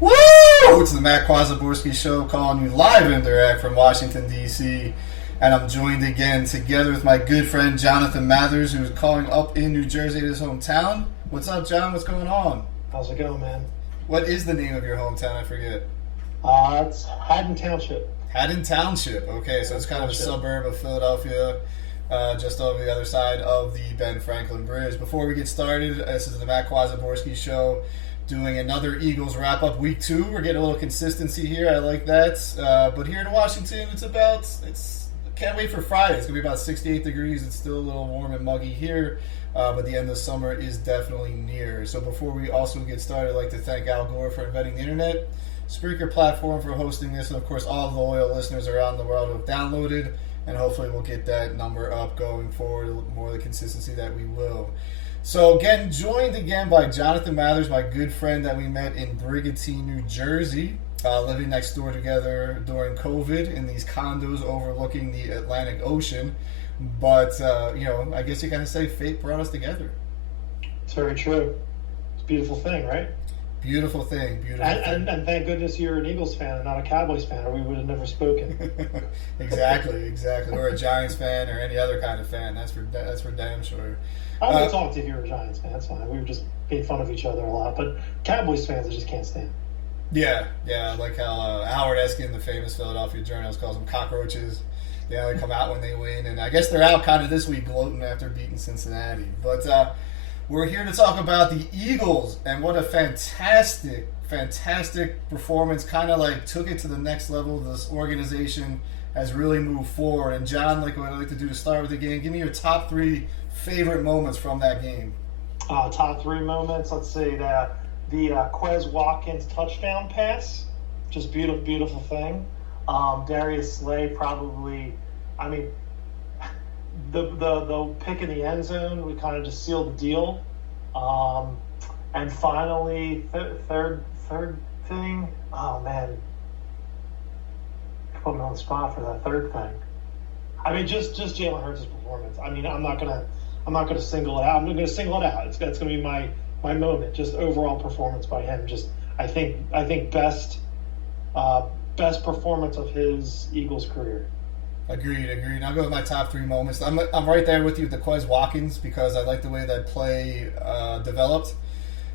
Woo! It's the Matt Kwazaborski Show calling you live in direct from Washington, D.C. And I'm joined again together with my good friend Jonathan Mathers, who's calling up in New Jersey, his hometown. What's up, John? What's going on? How's it going, man? What is the name of your hometown? I forget. It's Haddon Township. Haddon Township. Okay, so it's kind of a suburb of Philadelphia, just over the other side of the Ben Franklin Bridge. Before we get started, this is the Matt Kwazaborski Show, doing another Eagles wrap-up. Week 2, we're getting a little consistency here. I like that. But here in Washington, can't wait for Friday. It's going to be about 68 degrees. It's still a little warm and muggy here, but the end of summer is definitely near. So before we also get started, I'd like to thank Al Gore for inventing the internet, Spreaker platform for hosting this, and of course all of the loyal listeners around the world who have downloaded, and hopefully we'll get that number up going forward, more of the consistency that we will. So again, joined again by Jonathan Mathers, my good friend that we met in Brigantine, New Jersey, living next door together during COVID in these condos overlooking the Atlantic Ocean. But, I guess you kind of say fate brought us together. It's very true. It's a beautiful thing, right? Beautiful thing. And thank goodness you're an Eagles fan and not a Cowboys fan, or we would have never spoken. Exactly. Or a Giants fan or any other kind of fan. That's for damn sure. I would talk to you if you were a Giants fan. That's fine. We were just making fun of each other a lot. But Cowboys fans, I just can't stand. Yeah. Like how Howard Eskin, the famous Philadelphia journalist, calls them cockroaches. They come out when they win. And I guess they're out kind of this week gloating after beating Cincinnati. But we're here to talk about the Eagles and what a fantastic performance. Kind of like took it to the next level. This organization has really moved forward. And John, like what I'd like to do to start with the game, give me your top 3 favorite moments from that game. Top 3 moments. Let's see. The Quez Watkins touchdown pass. Just beautiful thing. Darius Slay probably, the pick in the end zone, we kind of just sealed the deal. And finally, third thing, oh man, put me on the spot for that third thing. Just Jalen Hurts' performance. I'm not gonna single it out. I'm gonna single it out. That's gonna be my moment. Just overall performance by him. Just I think best performance of his Eagles career. Agreed. I'll go with my top 3 moments. I'm right there with you with the Quez Watkins because I like the way that play developed.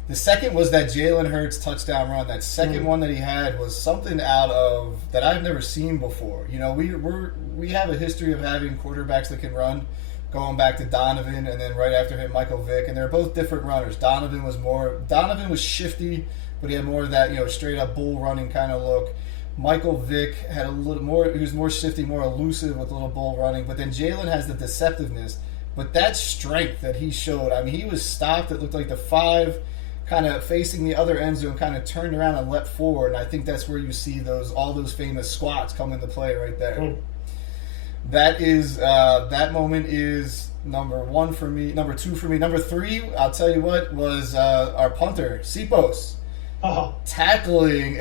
The second was that Jalen Hurts touchdown run. That second one that he had was something out of that I've never seen before. We have a history of having quarterbacks that can run, going back to Donovan and then right after him Michael Vick, and they're both different runners. Donovan was shifty, but he had more of that straight up bull running kind of look. Michael Vick had a little more. He was more shifty, more elusive with a little bull running. But then Jalen has the deceptiveness. But that strength that he showed, he was stopped. It looked like the 5, kind of facing the other end zone, kind of turned around and leapt forward. And I think that's where you see all those famous squats come into play right there. That moment is number 1 for me. Number 2 for me. Number 3, I'll tell you what, was our punter, Sipos. Tackling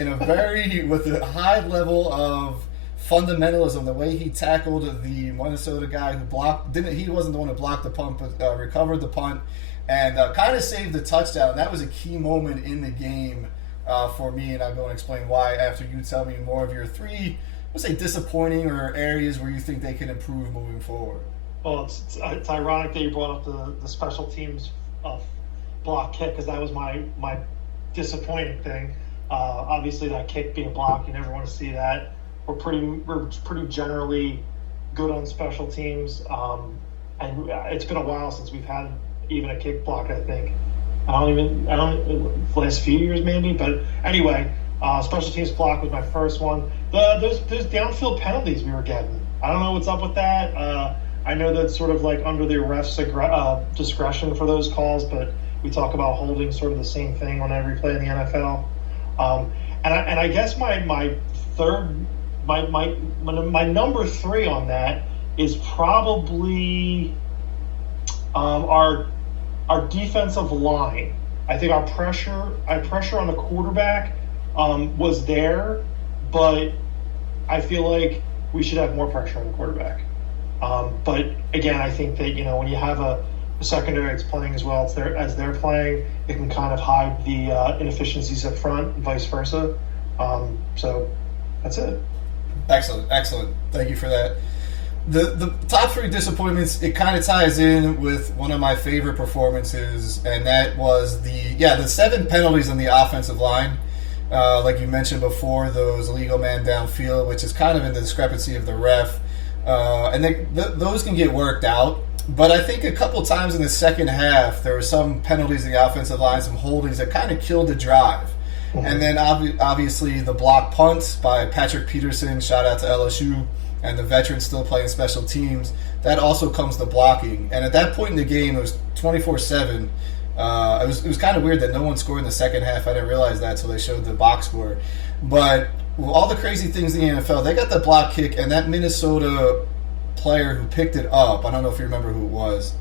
with a high level of fundamentalism, the way he tackled the Minnesota guy who blocked. He wasn't the one who blocked the punt, but recovered the punt and kind of saved the touchdown. That was a key moment in the game for me, and I'll go and explain why after you tell me more of your 3, let's say, disappointing or areas where you think they can improve moving forward. Well, it's ironic that you brought up the special teams block kick because that was my disappointing thing. Obviously, that kick being blocked, you never want to see that. We're pretty generally good on special teams, and it's been a while since we've had even a kick block. I think the last few years maybe, but anyway, special teams block was my first one. Those downfield penalties we were getting, I don't know what's up with that. I know that's sort of like under the ref's discretion for those calls, but we talk about holding sort of the same thing on every play in the NFL. And I guess my number 3 on that is probably our defensive line. I think our pressure on the quarterback was there, but I feel like we should have more pressure on the quarterback. But again, I think that when you have a secondary is playing as well as they're playing, it can kind of hide the inefficiencies up front and vice versa. So that's it. Excellent. Thank you for that. The top three disappointments, it kind of ties in with one of my favorite performances, and that was the 7 penalties on the offensive line. Like you mentioned before, those illegal man downfield, which is kind of in the discrepancy of the ref. And those can get worked out. But I think a couple times in the second half, there were some penalties in the offensive line, some holdings that kind of killed the drive. Mm-hmm. And then obviously the block punt by Patrick Peterson, shout out to LSU, and the veterans still playing special teams. That also comes to blocking. And at that point in the game, it was 24-7. It was kind of weird that no one scored in the second half. I didn't realize that until they showed the box score. But with all the crazy things in the NFL, they got the block kick, and that Minnesota player who picked it up, I don't know if you remember who it was,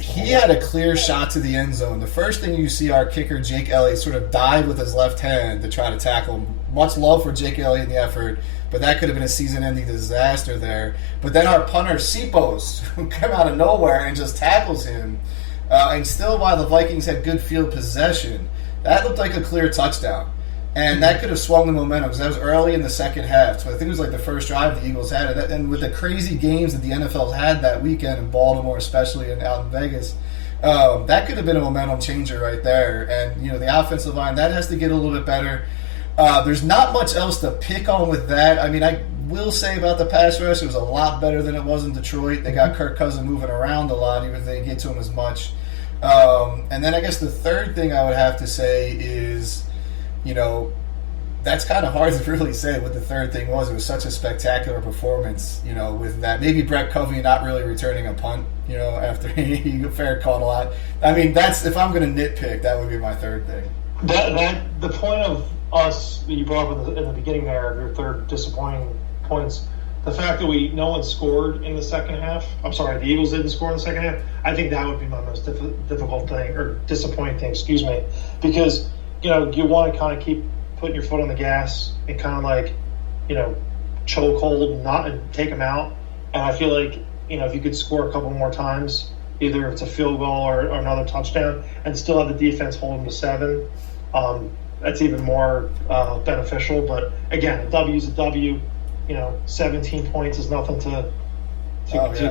he had a clear shot to the end zone. The first thing you see our kicker, Jake Elliott, sort of dive with his left hand to try to tackle him. Much love for Jake Elliott in the effort, but that could have been a season-ending disaster there. But then our punter, Sipos, who came out of nowhere and just tackles him. And still, while the Vikings had good field possession, that looked like a clear touchdown. And that could have swung the momentum, because that was early in the second half. So I think it was like the first drive the Eagles had. And with the crazy games that the NFL had that weekend, in Baltimore especially, and out in Vegas, that could have been a momentum changer right there. And, the offensive line, that has to get a little bit better. There's not much else to pick on with that. I mean, I will say about the pass rush, it was a lot better than it was in Detroit. They got Kirk Cousins moving around a lot, even if they didn't get to him as much. And then I guess the third thing I would have to say is, that's kind of hard to really say what the third thing was. It was such a spectacular performance, with that. Maybe Brett Covey not really returning a punt, after he fair caught a lot. I mean, that's, if I'm going to nitpick, that would be my third thing. The point of us that you brought up in the beginning there of your third disappointing points, the fact that no one scored in the second half. I'm sorry, the Eagles didn't score in the second half. I think that would be my most difficult thing, or disappointing thing, because you want to kind of keep putting your foot on the gas and kind of like, choke hold and take them out. And I feel like, if you could score a couple more times, either it's a field goal or another touchdown, and still have the defense hold them to 7, that's even more beneficial. But again, a W is a W. 17 points is nothing to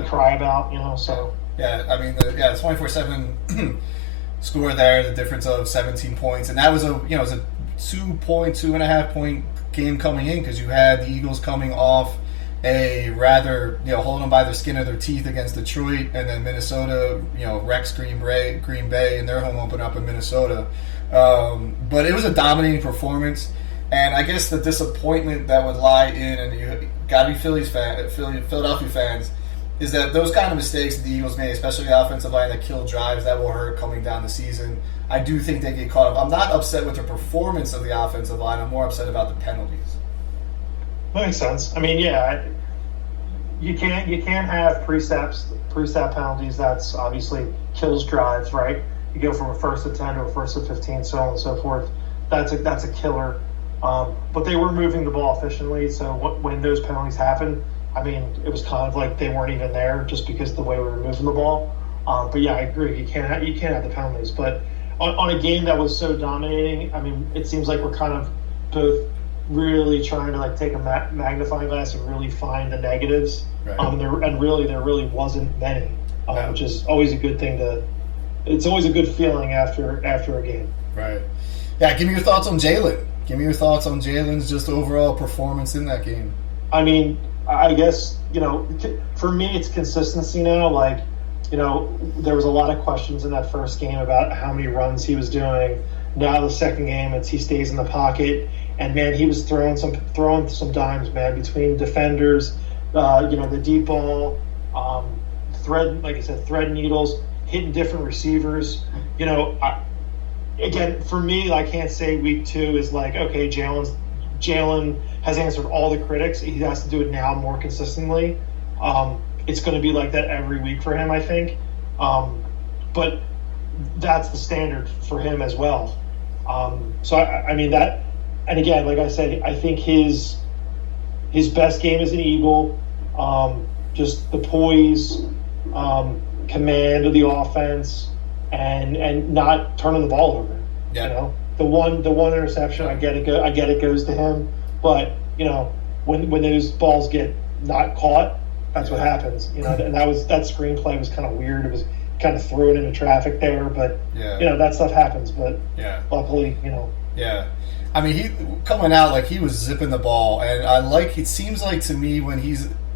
cry about. So yeah, I mean, the 24-7 score there, the difference of 17 points, and that was a 2.5 point game coming in, because you had the Eagles coming off a rather holding them by the skin of their teeth against Detroit, and then Minnesota wrecks Green Bay in their home opener up in Minnesota. But it was a dominating performance. And I guess the disappointment that would lie in, and you got to be Philadelphia fans, is that those kind of mistakes that the Eagles made, especially the offensive line that killed drives, that will hurt coming down the season. I do think they get caught up. I'm not upset with the performance of the offensive line. I'm more upset about the penalties. That makes sense. I mean, yeah, you can't have precept penalties. That's obviously kills drives, right? You go from a 1st and 10 to a 1st and 15, so on and so forth. That's a killer. But they were moving the ball efficiently, so when those penalties happened, I mean, it was kind of like they weren't even there just because of the way we were moving the ball. But yeah, I agree. You can't have the penalties. But on a game that was so dominating, I mean, it seems like we're kind of both really trying to take a magnifying glass and really find the negatives. Right. And there really wasn't many, which is always a good thing it's always a good feeling after a game. Right. Yeah. Give me your thoughts on Jalen. Give me your thoughts on Jalen's just overall performance in that game. I mean, I guess, for me, it's consistency now. There was a lot of questions in that first game about how many runs he was doing. Now the second game, he stays in the pocket. And, man, he was throwing some dimes, man, between defenders, the deep ball, thread needles, hitting different receivers. Again, for me, I can't say week 2 is okay, Jalen has answered all the critics. He has to do it now more consistently. It's going to be like that every week for him, I think. But that's the standard for him as well. So, I mean, that – and again, like I said, I think his best game as an Eagle, just the poise, command of the offense and not turning the ball over. Yeah. You know, the one interception, I get it goes to him, but you know, when those balls get not caught, that's what happens. You know, and that screenplay was kind of weird. It was kind of threw it into traffic there, but you know, that stuff happens. But luckily, you know. Yeah. I mean, he coming out like he was zipping the ball, and it seems like to me when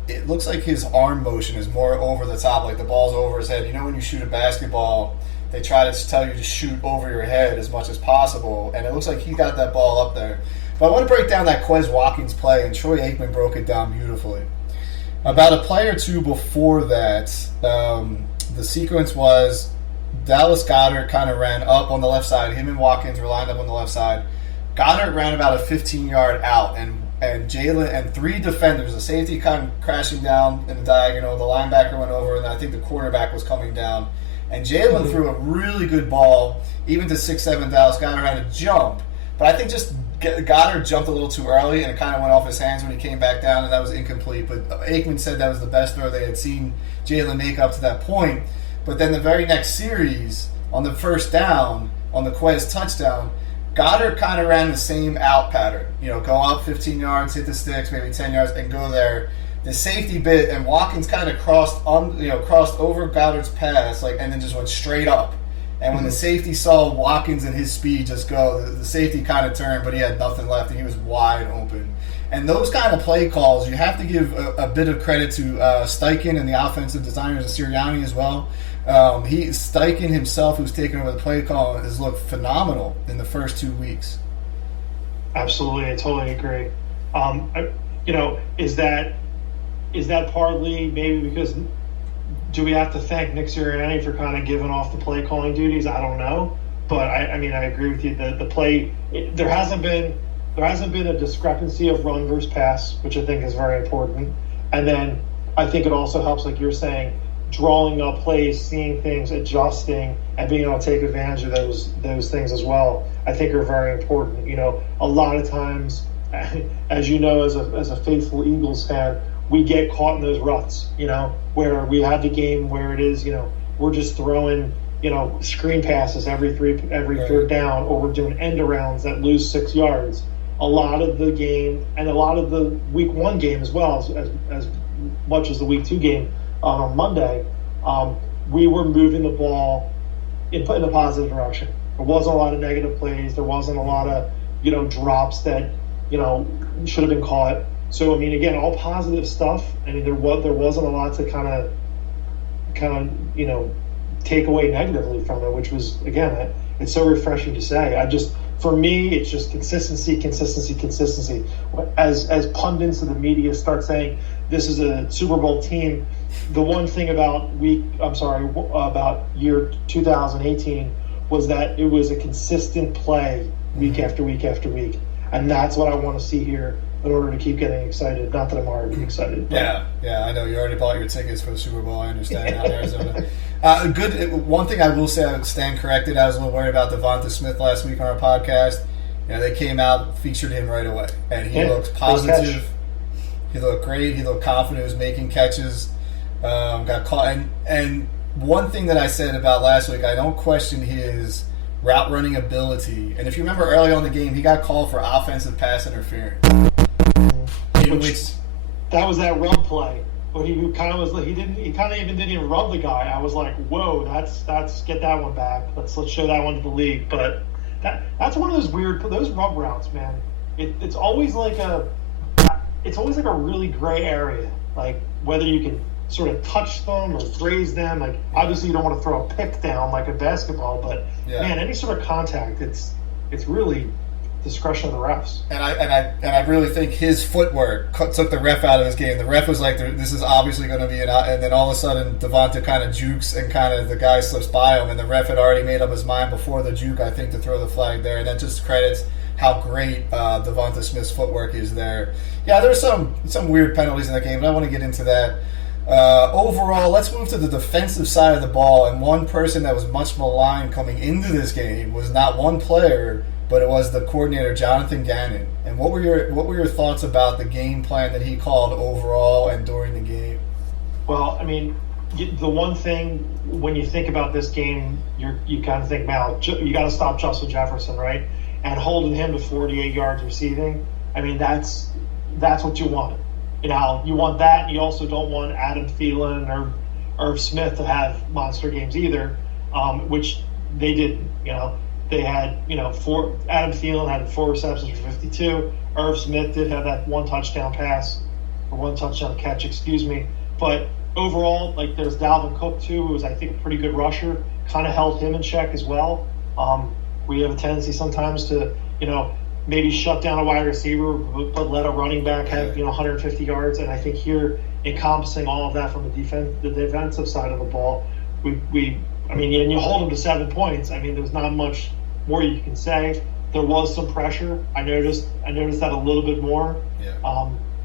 it looks like his arm motion is more over the top, like the ball's over his head. You know, when you shoot a basketball, they try to tell you to shoot over your head as much as possible, and it looks like he got that ball up there. But I want to break down that Quez Watkins play, and Troy Aikman broke it down beautifully. About a play or two before that, the sequence was Dallas Goedert kind of ran up on the left side. Him and Watkins were lined up on the left side. Goddard ran about a 15-yard out, and Jalen and three defenders, the safety kind of crashing down in the diagonal, the linebacker went over, and I think the quarterback was coming down. And Jalen threw a really good ball, even to 6'7" Dallas Goedert had to jump. But I think just Goddard jumped a little too early, and it kind of went off his hands when he came back down, and that was incomplete. But Aikman said that was the best throw they had seen Jalen make up to that point. But then the very next series, on the first down, on the Quez touchdown, Goddard kind of ran the same out pattern. You know, go up 15 yards, hit the sticks, maybe 10 yards, and go there. The safety bit, and Watkins kind of crossed over Goddard's pass, and then just went straight up. And when the safety saw Watkins and his speed just go, the safety kind of turned, but he had nothing left, and he was wide open. And those kind of play calls, you have to give a bit of credit to Steichen and the offensive designers, and Sirianni as well. Steichen himself, who's taken over the play call, has looked phenomenal in the first 2 weeks. Absolutely, I totally agree. Is that partly maybe because do we have to thank Nick Sirianni for kind of giving off the play calling duties? I don't know, but I mean I agree with you. The play there hasn't been a discrepancy of run versus pass, which I think is very important. And then I think it also helps, like you're saying, drawing up plays, seeing things, adjusting, and being able to take advantage of those things as well, I think are very important. You know, a lot of times, as you know, as a faithful Eagles fan, we get caught in those ruts, you know, where we have the game where it is, you know, we're just throwing, you know, screen passes every third down, or we're doing end arounds that lose 6 yards. A lot of the game, and a lot of the week 1 game as well, as much as the week 2 game on Monday, we were moving the ball in a positive direction. There wasn't a lot of negative plays. There wasn't a lot of, you know, drops that, you know, should have been caught. So I mean, again, all positive stuff. I mean, there wasn't a lot to kind of you know, take away negatively from it, which was, again, it's so refreshing to say. For me, it's just consistency. As pundits of the media start saying this is a Super Bowl team, the one thing about year 2018 was that it was a consistent play week after week after week, and that's what I want to see here in order to keep getting excited. Not that I'm already excited. Yeah, I know you already bought your tickets for the Super Bowl. I understand out in Arizona. One thing I will say, I stand corrected. I was a little worried about Devonta Smith last week on our podcast. You know, they came out, featured him right away, and he looked positive. He looked great. He looked confident. He was making catches. Got caught. And one thing that I said about last week, I don't question his route running ability. And if you remember early on in the game, he got called for offensive pass interference. That was that rub play. But he kind of even didn't rub the guy. I was like, whoa, that's get that one back. Let's show that one to the league. But that's one of those rub routes, man. It's always like a really gray area. Like whether you can sort of touch them or graze them. Like obviously you don't want to throw a pick down like a basketball, but man, any sort of contact, it's really discretion of the refs. And I really think his footwork took the ref out of his game. The ref was like, "This is obviously going to be an," and then all of a sudden Devonta kind of jukes and kind of the guy slips by him, and the ref had already made up his mind before the juke, I think, to throw the flag there. And that just credits how great Devonta Smith's footwork is there. Yeah, there's some weird penalties in the game, but I want to get into that. Overall, let's move to the defensive side of the ball, and one person that was much maligned coming into this game was not one player, but it was the coordinator, Jonathan Gannon. And what were your thoughts about the game plan that he called overall and during the game? Well, I mean, the one thing when you think about this game, you kind of think, Mal, you got to stop Justin Jefferson, right? And holding him to 48 yards receiving. I mean, that's what you want. You know, you want that. And you also don't want Adam Thielen or Irv Smith to have monster games either, which they didn't. You know, they had, Adam Thielen had 4 receptions for 52. Irv Smith did have that 1 touchdown pass, or 1 touchdown catch, excuse me. But overall, like, there's Dalvin Cook too, who was, I think, a pretty good rusher. Kind of held him in check as well. We have a tendency sometimes to, maybe shut down a wide receiver, but let a running back have 150 yards. And I think here, encompassing all of that from the defensive side of the ball, and you hold them to 7 points. I mean, there's not much more you can say. There was some pressure. I noticed that a little bit more,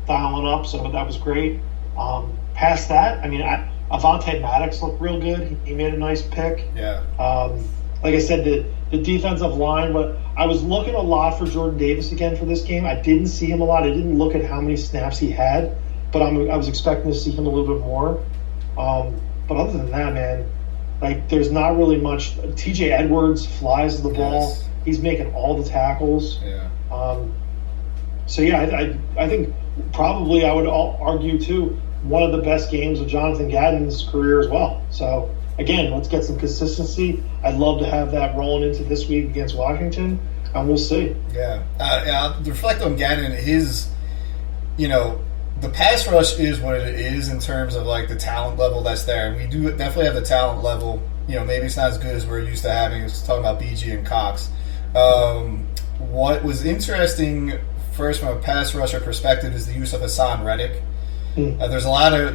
dialing up. So that was great. Past that, Avonte Maddox looked real good. He made a nice pick. Yeah. Like I said, the defensive line, but I was looking a lot for Jordan Davis again for this game. I didn't see him a lot. I didn't look at how many snaps he had, but I was expecting to see him a little bit more. But other than that, man, like, there's not really much. TJ Edwards flies the ball. Yes. He's making all the tackles. Yeah. So yeah, I think probably I would argue too, one of the best games of Jonathan Gadden's career as well. So again, let's get some consistency. I'd love to have that rolling into this week against Washington, and we'll see. Yeah. To reflect on Gadden, his, the pass rush is what it is in terms of, like, the talent level that's there. And we do definitely have the talent level. Maybe it's not as good as we're used to having. It's talking about BG and Cox. What was interesting, first from a pass rusher perspective, is the use of Hassan Reddick. There's a lot of,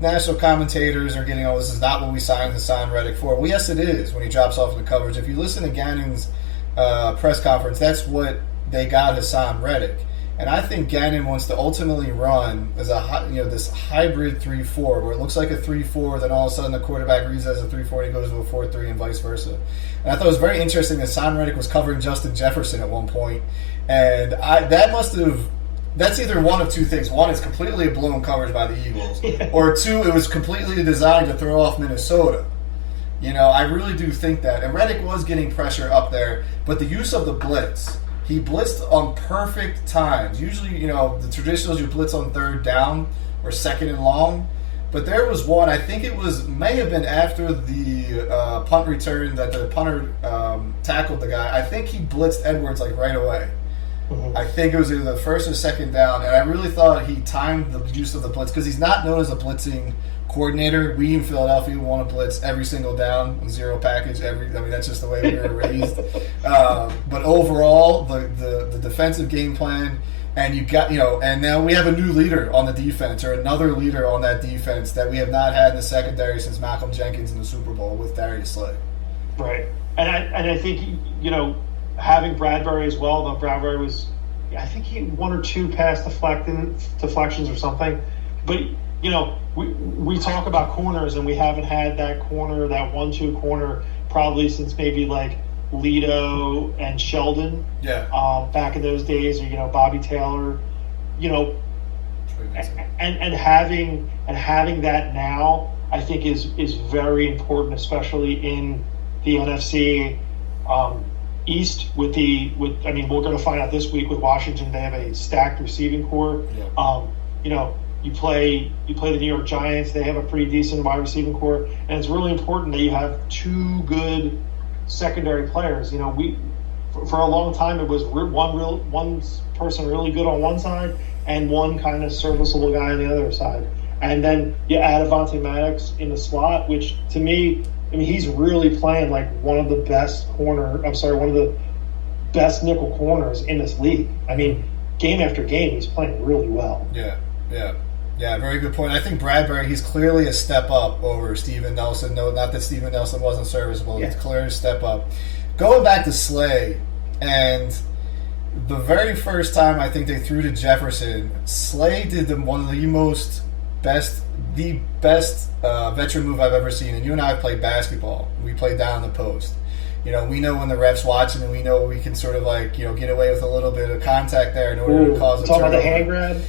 national commentators are getting, this is not what we signed Hassan Reddick for. Well, yes, it is when he drops off in the coverage. If you listen to Gannon's press conference, that's what they got Hassan Reddick. And I think Gannon wants to ultimately run as this hybrid 3-4, where it looks like a 3-4, then all of a sudden the quarterback reads as a 3-4 and he goes to a 4-3 and vice versa. And I thought it was very interesting that Hassan Reddick was covering Justin Jefferson at one point, and that's either one of two things. One, it's completely a blown coverage by the Eagles. Or two, it was completely designed to throw off Minnesota. I really do think that. And Reddick was getting pressure up there, but the use of the blitz, he blitzed on perfect times. Usually, the traditionals, you blitz on 3rd down or 2nd and long. But there was one, I think may have been after the punt return that the punter tackled the guy. I think he blitzed Edwards, like, right away. I think it was either the 1st or 2nd down, and I really thought he timed the use of the blitz because he's not known as a blitzing coordinator. We in Philadelphia want to blitz every single down, 0 package. That's just the way we were raised. But overall, the defensive game plan, and you got and now we have a new leader on the defense, or another leader on that defense that we have not had in the secondary since Malcolm Jenkins in the Super Bowl with Darius Slay. Right, and I think having Bradbury as well, though Bradbury was, I think he had 1 or 2 pass deflections or something. But, we talk about corners, and we haven't had that 1-2 corner, probably since maybe like Lito and Sheldon. Yeah. Back in those days, or, Bobby Taylor, and having that now, I think is very important, especially in the NFC East we're going to find out this week with Washington. They have a stacked receiving core. Yeah. You play the New York Giants. They have a pretty decent wide receiving core, and it's really important that you have 2 good secondary players. For a long time it was one person really good on one side and one kind of serviceable guy on the other side, and then you add Avonte Maddox in the slot, which to me, he's really playing like one of the best nickel corners in this league. Game after game, he's playing really well. Yeah, very good point. I think Bradbury, he's clearly a step up over Steven Nelson. No, not that Steven Nelson wasn't serviceable. Yeah. He's clearly a step up. Going back to Slay, and the very first time I think they threw to Jefferson, Slay did one of the best veteran move I've ever seen. And you and I have played basketball. We played down the post. We know when the ref's watching, and we know we can sort of get away with a little bit of contact there in order to cause a turnover. Talking about the hand grab?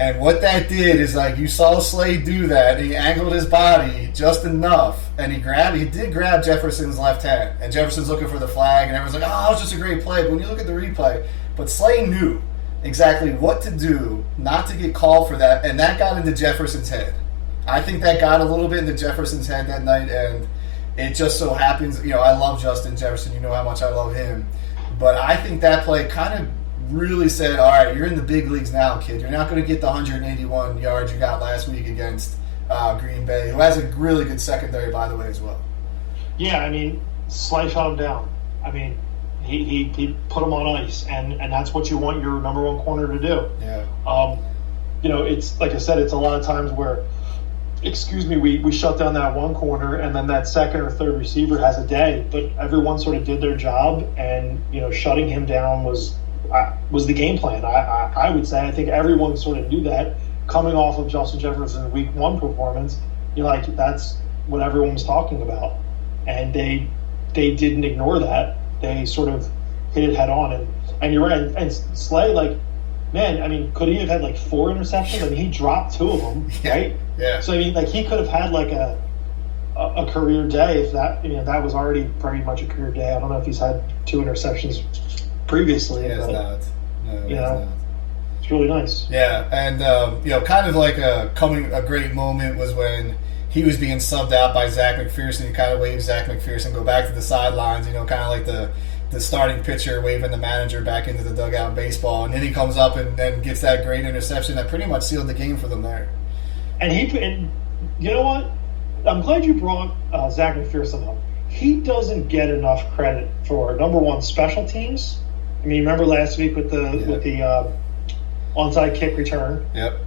And what that did is, like, you saw Slade do that, and he angled his body just enough, and he did grab Jefferson's left hand, and Jefferson's looking for the flag, and everyone's like, oh, it was just a great play. But when you look at the replay, but Slade knew exactly what to do not to get called for that, and that got into Jefferson's head. I think that got a little bit into Jefferson's head that night, and it just so happens, I love Justin Jefferson. You know how much I love him. But I think that play kind of really said, all right, you're in the big leagues now, kid. You're not going to get the 181 yards you got last week against Green Bay, who has a really good secondary, by the way, as well. Yeah, I mean, Slay shut him down. I mean, he put him on ice, and that's what you want your number one corner to do. Yeah. It's like I said, it's a lot of times where, we shut down that one corner, and then that second or third receiver has a day, but everyone sort of did their job, and shutting him down was the game plan. I would say I think everyone sort of knew that coming off of Justin Jefferson's Week 1 performance. That's what everyone was talking about, and they didn't ignore that. They sort of hit it head on, and you're right. And Slay, man, I mean, could he have had 4 interceptions? I mean, he dropped 2 of them, right? Yeah. So I mean, he could have had a career day if that that was already pretty much a career day. I don't know if he's had 2 interceptions previously. He has not. No, he has not. It's really nice. Yeah, and kind of like a great moment was when he was being subbed out by Zach McPherson. He kind of waved Zach McPherson, go back to the sidelines. Kind of like the starting pitcher waving the manager back into the dugout in baseball, and then he comes up and then gets that great interception that pretty much sealed the game for them there. And you know what? I'm glad you brought Zach McPherson up. He doesn't get enough credit for, number one, special teams. I mean, remember last week with the onside kick return? Yep.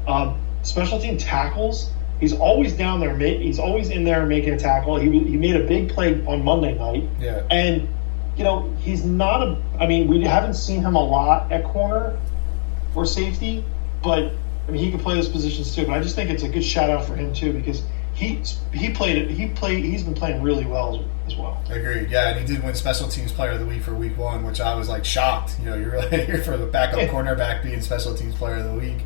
Special team tackles. He's always down there. He's always in there making a tackle. He made a big play on Monday night. Yeah. And he's not we haven't seen him a lot at corner or safety, but he can play those positions too. But I just think it's a good shout out for him too, because he's been playing really well as well. Agreed. Yeah, and he did win Special Teams Player of the Week for Week 1, which I was shocked. You're really here for the backup cornerback being Special Teams Player of the Week,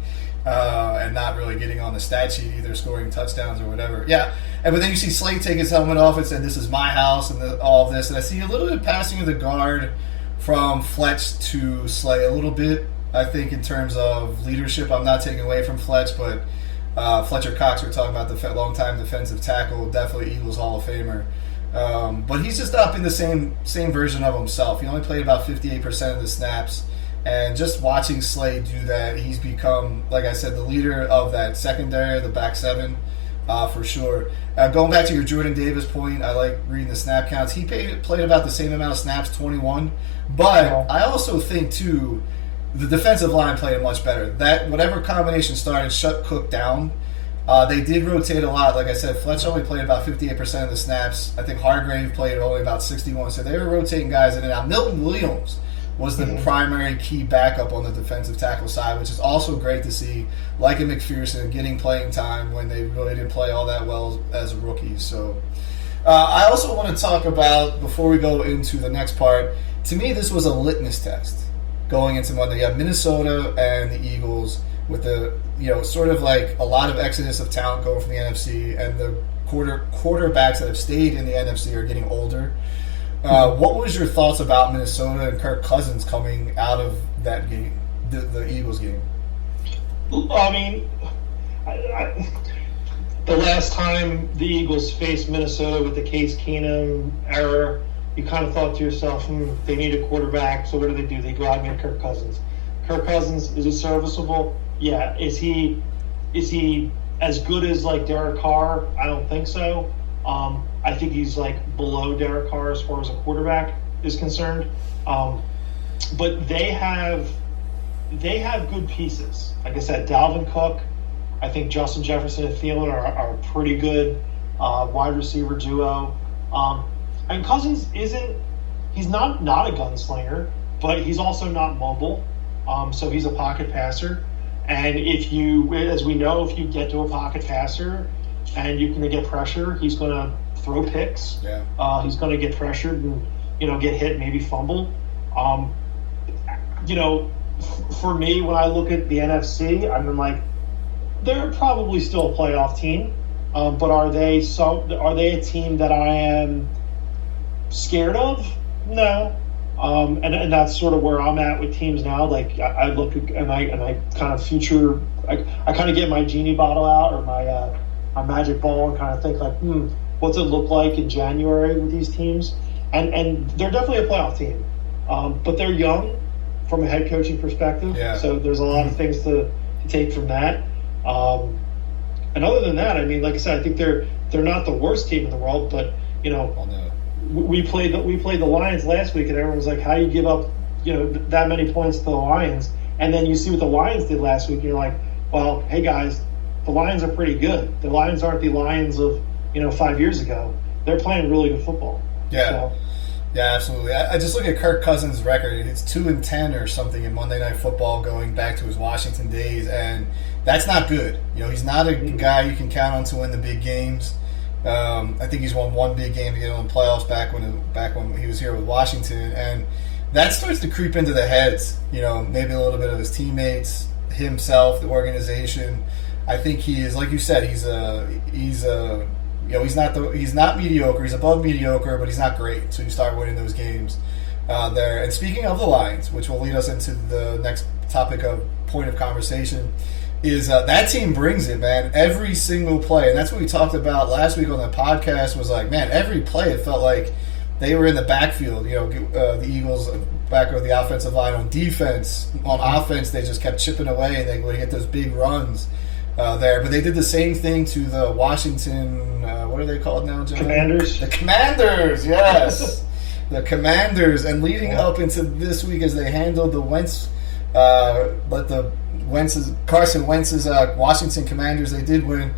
and not really getting on the stat sheet, either scoring touchdowns or whatever. Yeah, but then you see Slade take his helmet off and said, "This is my house," and all of this. And I see a little bit passing of the guard from Fletch to Slay a little bit. I think in terms of leadership, I'm not taking away from Fletch, but Fletcher Cox, we're talking about the longtime defensive tackle, definitely Eagles Hall of Famer. But he's just not been the same version of himself. He only played about 58% of the snaps, and just watching Slade do that, he's become, like I said, the leader of that secondary, the back seven, for sure. Going back to your Jordan Davis point, I like reading the snap counts. He played about the same amount of snaps, 21. But I also think, too, the defensive line played much better. That whatever combination started, shut Cook down. They did rotate a lot. Like I said, Fletch only played about 58% of the snaps. I think Hargrave played only about 61. So they were rotating guys in and out. Milton Williams was the primary key backup on the defensive tackle side, which is also great to see, like a McPherson, getting playing time when they really didn't play all that well as rookies. So I also want to talk about, before we go into the next part, to me this was a litmus test going into Monday. You have Minnesota and the Eagles with the, sort of like a lot of exodus of talent going from the NFC, and the quarterbacks that have stayed in the NFC are getting older. What was your thoughts about Minnesota and Kirk Cousins coming out of that game, the Eagles game? I mean, the last time the Eagles faced Minnesota with the Case Keenum era, you kind of thought to yourself, they need a quarterback, so what do? They go out and get Kirk Cousins. Kirk Cousins, is he serviceable? Yeah. Is he as good as like Derek Carr? I don't think so. I think he's like below Derek Carr as far as a quarterback is concerned. But they have good pieces. Like I said, Dalvin Cook, I think Justin Jefferson and Thielen are a pretty good wide receiver duo. And Cousins he's not a gunslinger, but he's also not mobile. So he's a pocket passer. And as we know, if you get to a pocket passer and you can get pressure, he's going to throw picks. Yeah. He's going to get pressured and, get hit, maybe fumble. For me, when I look at the NFC, I'm like, they're probably still a playoff team, but are they a team that I am scared of? No. And that's sort of where I'm at with teams now. Like I look and I kind of future. I kind of get my genie bottle out or my magic ball and kind of think like, what's it look like in January with these teams? And they're definitely a playoff team, but they're young from a head coaching perspective. Yeah. So there's a lot of things to take from that. And other than that, I mean, like I said, I think they're not the worst team in the world, but you know. Oh, no. We played the Lions last week, and everyone was like, "How do you give up, that many points to the Lions?" And then you see what the Lions did last week, and you're like, "Well, hey guys, the Lions are pretty good. The Lions aren't the Lions of 5 years ago. They're playing really good football." Yeah, so, yeah, absolutely. I just look at Kirk Cousins' record. It's 2-10 or something in Monday Night Football, going back to his Washington days, and that's not good. He's not a guy you can count on to win the big games. I think he's won one big game to get on the playoffs back when he was here with Washington, and that starts to creep into the heads. Maybe a little bit of his teammates, himself, the organization. I think he is, like you said, he's not mediocre. He's above mediocre, but he's not great. So you start winning those games there. And speaking of the Lions, which will lead us into the next topic of point of conversation, is that team brings it, man. Every single play, and that's what we talked about last week on the podcast, was like, man, every play it felt like they were in the backfield. The Eagles back with the offensive line on defense. On offense, they just kept chipping away, and they would get those big runs there. But they did the same thing to the Washington, what are they called now, John? Commanders. The Commanders, yes. The Commanders. And leading up into this week as they handled the Carson Wentz's Washington Commanders. They did win.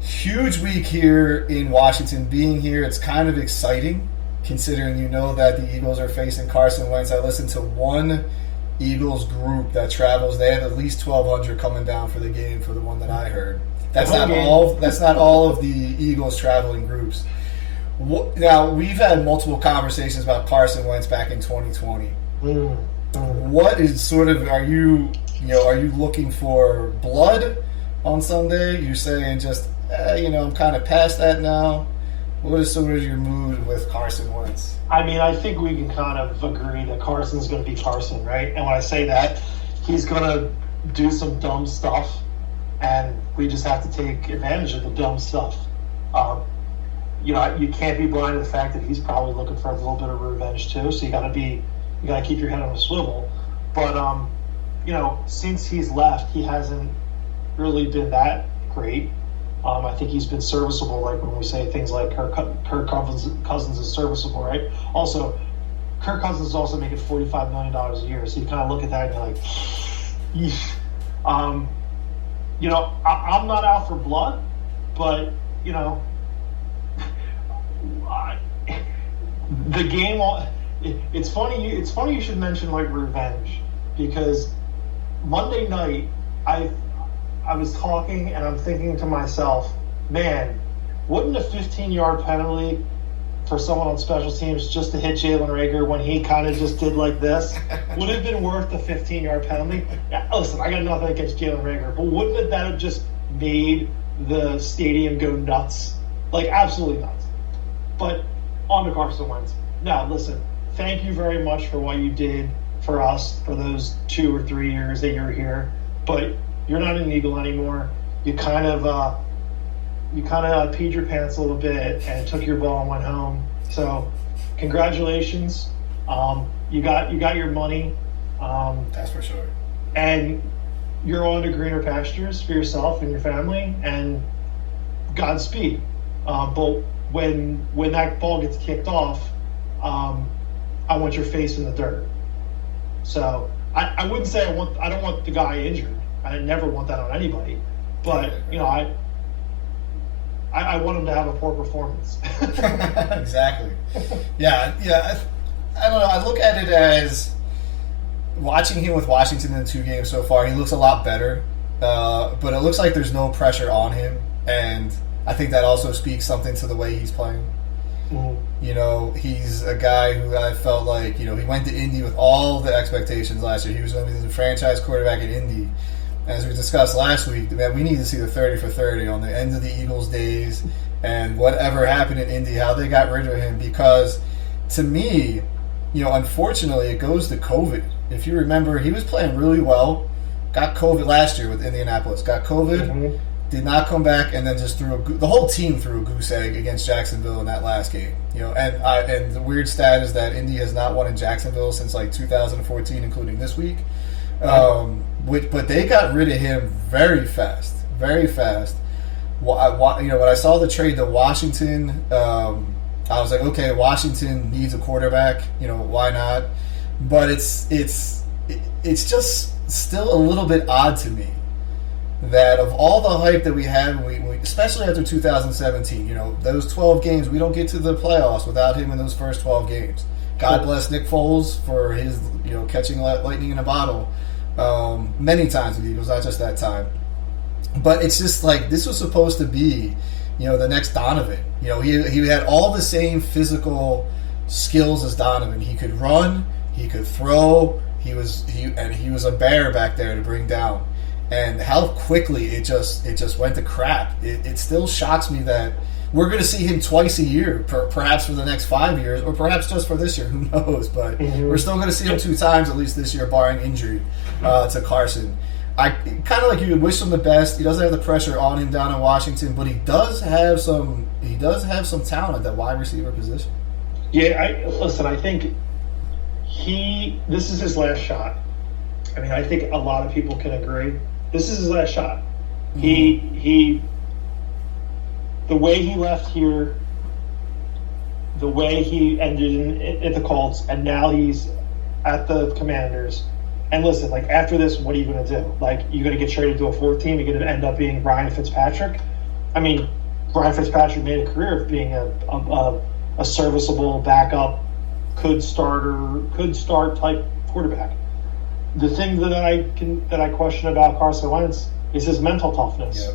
Huge week here in Washington. Being here, it's kind of exciting, considering that the Eagles are facing Carson Wentz. I listened to one Eagles group that travels. They have at least 1,200 coming down for the game. For the one that I heard, that's not all. That's not all of the Eagles traveling groups. Now we've had multiple conversations about Carson Wentz back in 2020. What is sort of are you looking for blood on Sunday? You're saying just I'm kind of past that now. What is sort of your mood with Carson Wentz? I mean, I think we can kind of agree that Carson's going to be Carson, right? And when I say that, he's going to do some dumb stuff, and we just have to take advantage of the dumb stuff. You can't be blind to the fact that he's probably looking for a little bit of revenge too. So you got to keep your head on a swivel. But since he's left, he hasn't really been that great. I think he's been serviceable, like when we say things like Kirk Cousins is serviceable, right? Also, Kirk Cousins is also making $45 million a year, so you kind of look at that and you're like, yeesh. I'm not out for blood, but, the game, it's funny you should mention, like, revenge, because Monday night, I was talking and I'm thinking to myself, man, wouldn't a 15-yard penalty for someone on special teams just to hit Jalen Reagor when he kind of just did like this would have been worth the 15-yard penalty? Yeah, listen, I got nothing against Jalen Reagor, but wouldn't that have just made the stadium go nuts? Like, absolutely nuts. But on to Carson Wentz. Now, listen, thank you very much for what you did for us for those 2 or 3 years that you were here, but you're not an Eagle anymore. You kind of peed your pants a little bit and took your ball and went home. So, congratulations. You got your money. That's for sure. And you're on to greener pastures for yourself and your family. And Godspeed. But when that ball gets kicked off, I want your face in the dirt. So I wouldn't say I don't want the guy injured. I never want that on anybody, but I want him to have a poor performance. Exactly. Yeah. I don't know. I look at it as watching him with Washington in 2 games so far. He looks a lot better, but it looks like there's no pressure on him, and I think that also speaks something to the way he's playing. Mm-hmm. He's a guy who I felt like he went to Indy with all the expectations last year. He was going to be the franchise quarterback at Indy. as we discussed last week, man, we need to see the 30 for 30 on the end of the Eagles' days and whatever happened in Indy, how they got rid of him. Because to me, unfortunately, it goes to COVID. If you remember, he was playing really well, got COVID last year with Indianapolis, got COVID, did not come back, and then just the whole team threw a goose egg against Jacksonville in that last game. And the weird stat is that Indy has not won in Jacksonville since like 2014, including this week. But they got rid of him very fast, very fast. When I saw the trade to Washington, I was like, okay, Washington needs a quarterback. Why not? But it's just still a little bit odd to me that of all the hype that we had, we especially after 2017, those 12 games, we don't get to the playoffs without him in those first 12 games. God bless Nick Foles for his, catching lightning in a bottle many times with the Eagles, not just that time. But it's just like this was supposed to be, the next Donovan. He had all the same physical skills as Donovan. He could run, he could throw. He was a bear back there to bring down. And how quickly it just went to crap. It still shocks me that we're going to see him twice a year, perhaps for the next 5 years, or perhaps just for this year. Who knows? But we're still going to see him 2 times at least this year, barring injury to Carson. I kind of like you would wish him the best. He doesn't have the pressure on him down in Washington, but he does have some talent at that wide receiver position. Yeah, I think this is his last shot. I mean, I think a lot of people can agree. This is his last shot. He the way he left here, the way he ended at the Colts, and now he's at the Commanders. And listen, like after this, what are you going to do? Like you're going to get traded to a 4th team. You're going to end up being Ryan Fitzpatrick. I mean, Ryan Fitzpatrick made a career of being a serviceable backup, could start type quarterback. The thing that I question about Carson Wentz is his mental toughness.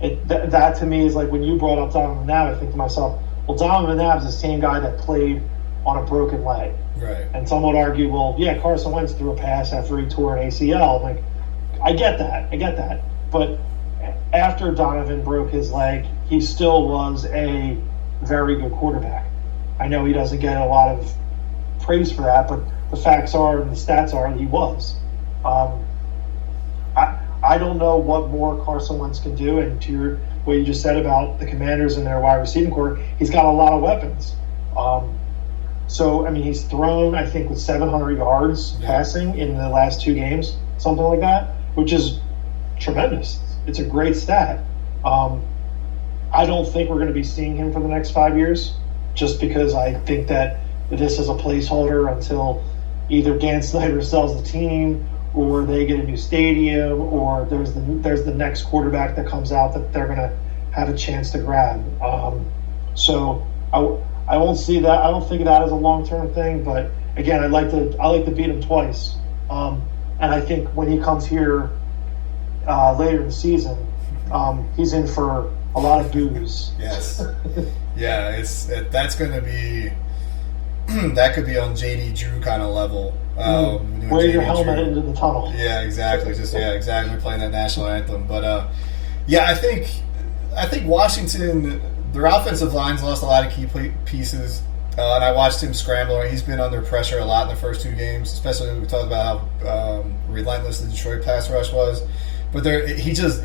Yep. That to me is like when you brought up Donovan McNabb, I think to myself, well, Donovan McNabb is the same guy that played on a broken leg. Right. And some would argue, well, yeah, Carson Wentz threw a pass after he tore an ACL. Like, I get that. But after Donovan broke his leg, he still was a very good quarterback. I know he doesn't get a lot of praise for that, but the facts are and the stats are that he was. I don't know what more Carson Wentz can do. And to what you just said about the Commanders and their wide receiving core, he's got a lot of weapons. So, I mean, he's thrown, I think, with 700 yards passing in the last 2 games, something like that, which is tremendous. It's a great stat. I don't think we're going to be seeing him for the next 5 years, just because I think that this is a placeholder until either Dan Snyder sells the team or they get a new stadium or there's the next quarterback that comes out that they're going to have a chance to grab. So I won't see that. I don't think of that as a long-term thing. But again, I like to beat him twice. And I think when he comes here later in the season, he's in for a lot of boos. Yes. Yeah, that's going to be that could be on JD Drew kind of level. Wear your helmet into the tunnel. Yeah, exactly. Exactly. Playing that national anthem. But I think Washington, their offensive line's lost a lot of key pieces. And I watched him scramble. He's been under pressure a lot in the first 2 games, especially when we talked about how relentless the Detroit pass rush was. But he just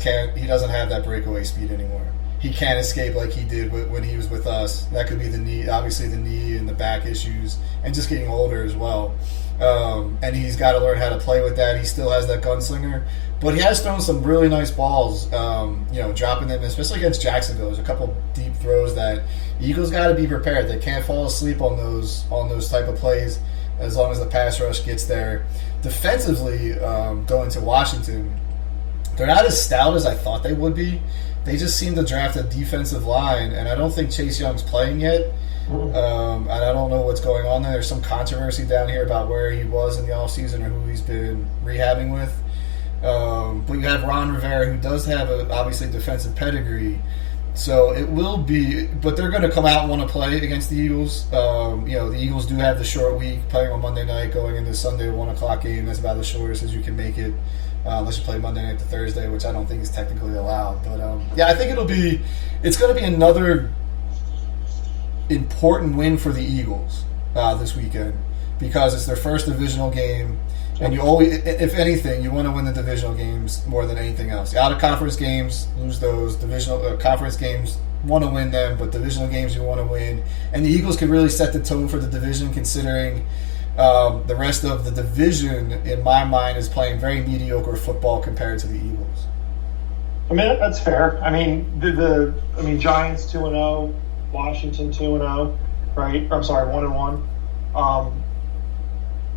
can't. He doesn't have that breakaway speed anymore. He can't escape like he did when he was with us. That could be the knee, obviously the knee and the back issues, and just getting older as well. And he's got to learn how to play with that. He still has that gunslinger, but he has thrown some really nice balls. Dropping them, especially against Jacksonville. There's a couple deep throws that Eagles got to be prepared. They can't fall asleep on those type of plays as long as the pass rush gets there. Defensively, going to Washington, they're not as stout as I thought they would be. They just seem to draft a defensive line, and I don't think Chase Young's playing yet. And I don't know what's going on there. There's some controversy down here about where he was in the offseason or who he's been rehabbing with. But you have Ron Rivera, who does have obviously defensive pedigree. So it will be, but they're going to come out and want to play against the Eagles. The Eagles do have the short week, playing on Monday night, going into Sunday 1 o'clock game. That's about the shortest as you can make it unless you play Monday night to Thursday, which I don't think is technically allowed. But yeah, I think it's going to be another important win for the Eagles this weekend because it's their first divisional game. And you always, if anything, you want to win the divisional games more than anything else. The out-of-conference games, lose those. Divisional conference games, want to win them, but divisional games you want to win. And the Eagles could really set the tone for the division, considering the rest of the division, in my mind, is playing very mediocre football compared to the Eagles. I mean, that's fair. I mean, Giants 2-0, Washington 2-0, right? I'm sorry, 1-1.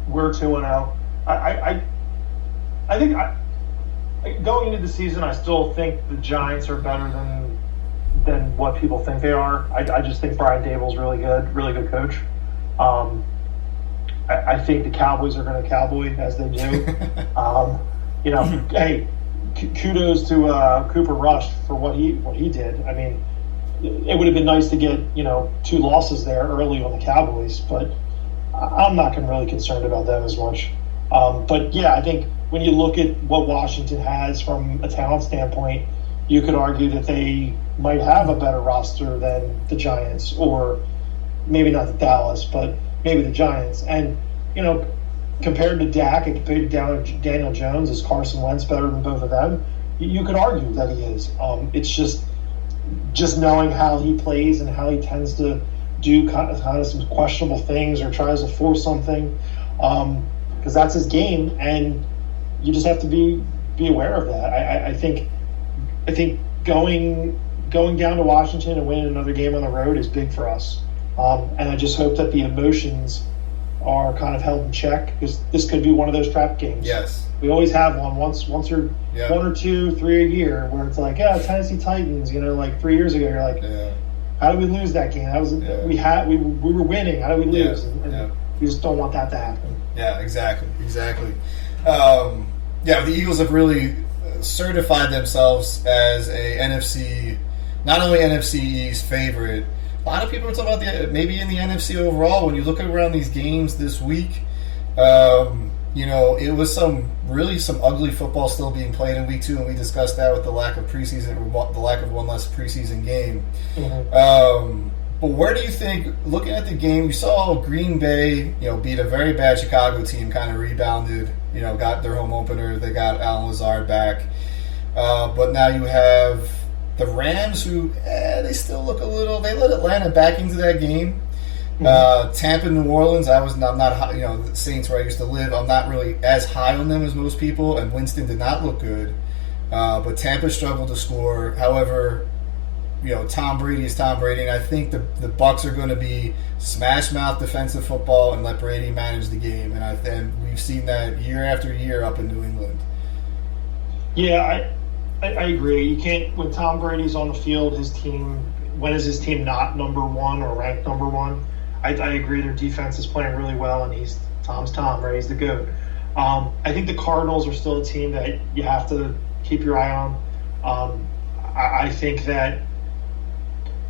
We're 2-0. I think going into the season, I still think the Giants are better than what people think they are. I just think Brian Dable's really good coach. I think the Cowboys are going to cowboy as they do. Hey, kudos to Cooper Rush for what he did. I mean, it would have been nice to get 2 losses there early on the Cowboys, but I'm not really concerned about them as much. But yeah, I think when you look at what Washington has from a talent standpoint, you could argue that they might have a better roster than the Giants, or maybe not the Dallas, but maybe the Giants. And, compared to Dak and compared to Daniel Jones, is Carson Wentz better than both of them? You could argue that he is. It's just knowing how he plays and how he tends to do kind of some questionable things or tries to force something. Because that's his game, and you just have to be aware of that. I think going down to Washington and winning another game on the road is big for us, and I just hope that the emotions are kind of held in check, because this could be one of those trap games. Yes, we always have once or 1 or 2, 3 a year, where it's like, Tennessee Titans, like 3 years ago, you're like, how did we lose that game? That was we were winning. How did we lose? And we just don't want that to happen. Yeah, exactly. The Eagles have really certified themselves as a not only NFC East favorite. A lot of people are talking about maybe in the NFC overall. When you look around these games this week, it was some ugly football still being played in week 2, and we discussed that with the lack of one less preseason game. Mm-hmm. But where do you think, looking at the game, you saw Green Bay, beat a very bad Chicago team, kind of rebounded, got their home opener. They got Alan Lazard back. But now you have the Rams, who they still look they let Atlanta back into that game. Mm-hmm. Tampa, New Orleans, I'm not the Saints where I used to live, I'm not really as high on them as most people, and Winston did not look good. But Tampa struggled to score. However, Tom Brady is Tom Brady, and I think the Bucs are going to be smash mouth defensive football and let Brady manage the game, and we've seen that year after year up in New England. Yeah, I agree. You can't, when Tom Brady's on the field, when is his team not number 1 or ranked number 1? I agree. Their defense is playing really well, and Tom's Tom, right? He's the GOAT. I think the Cardinals are still a team that you have to keep your eye on. I think that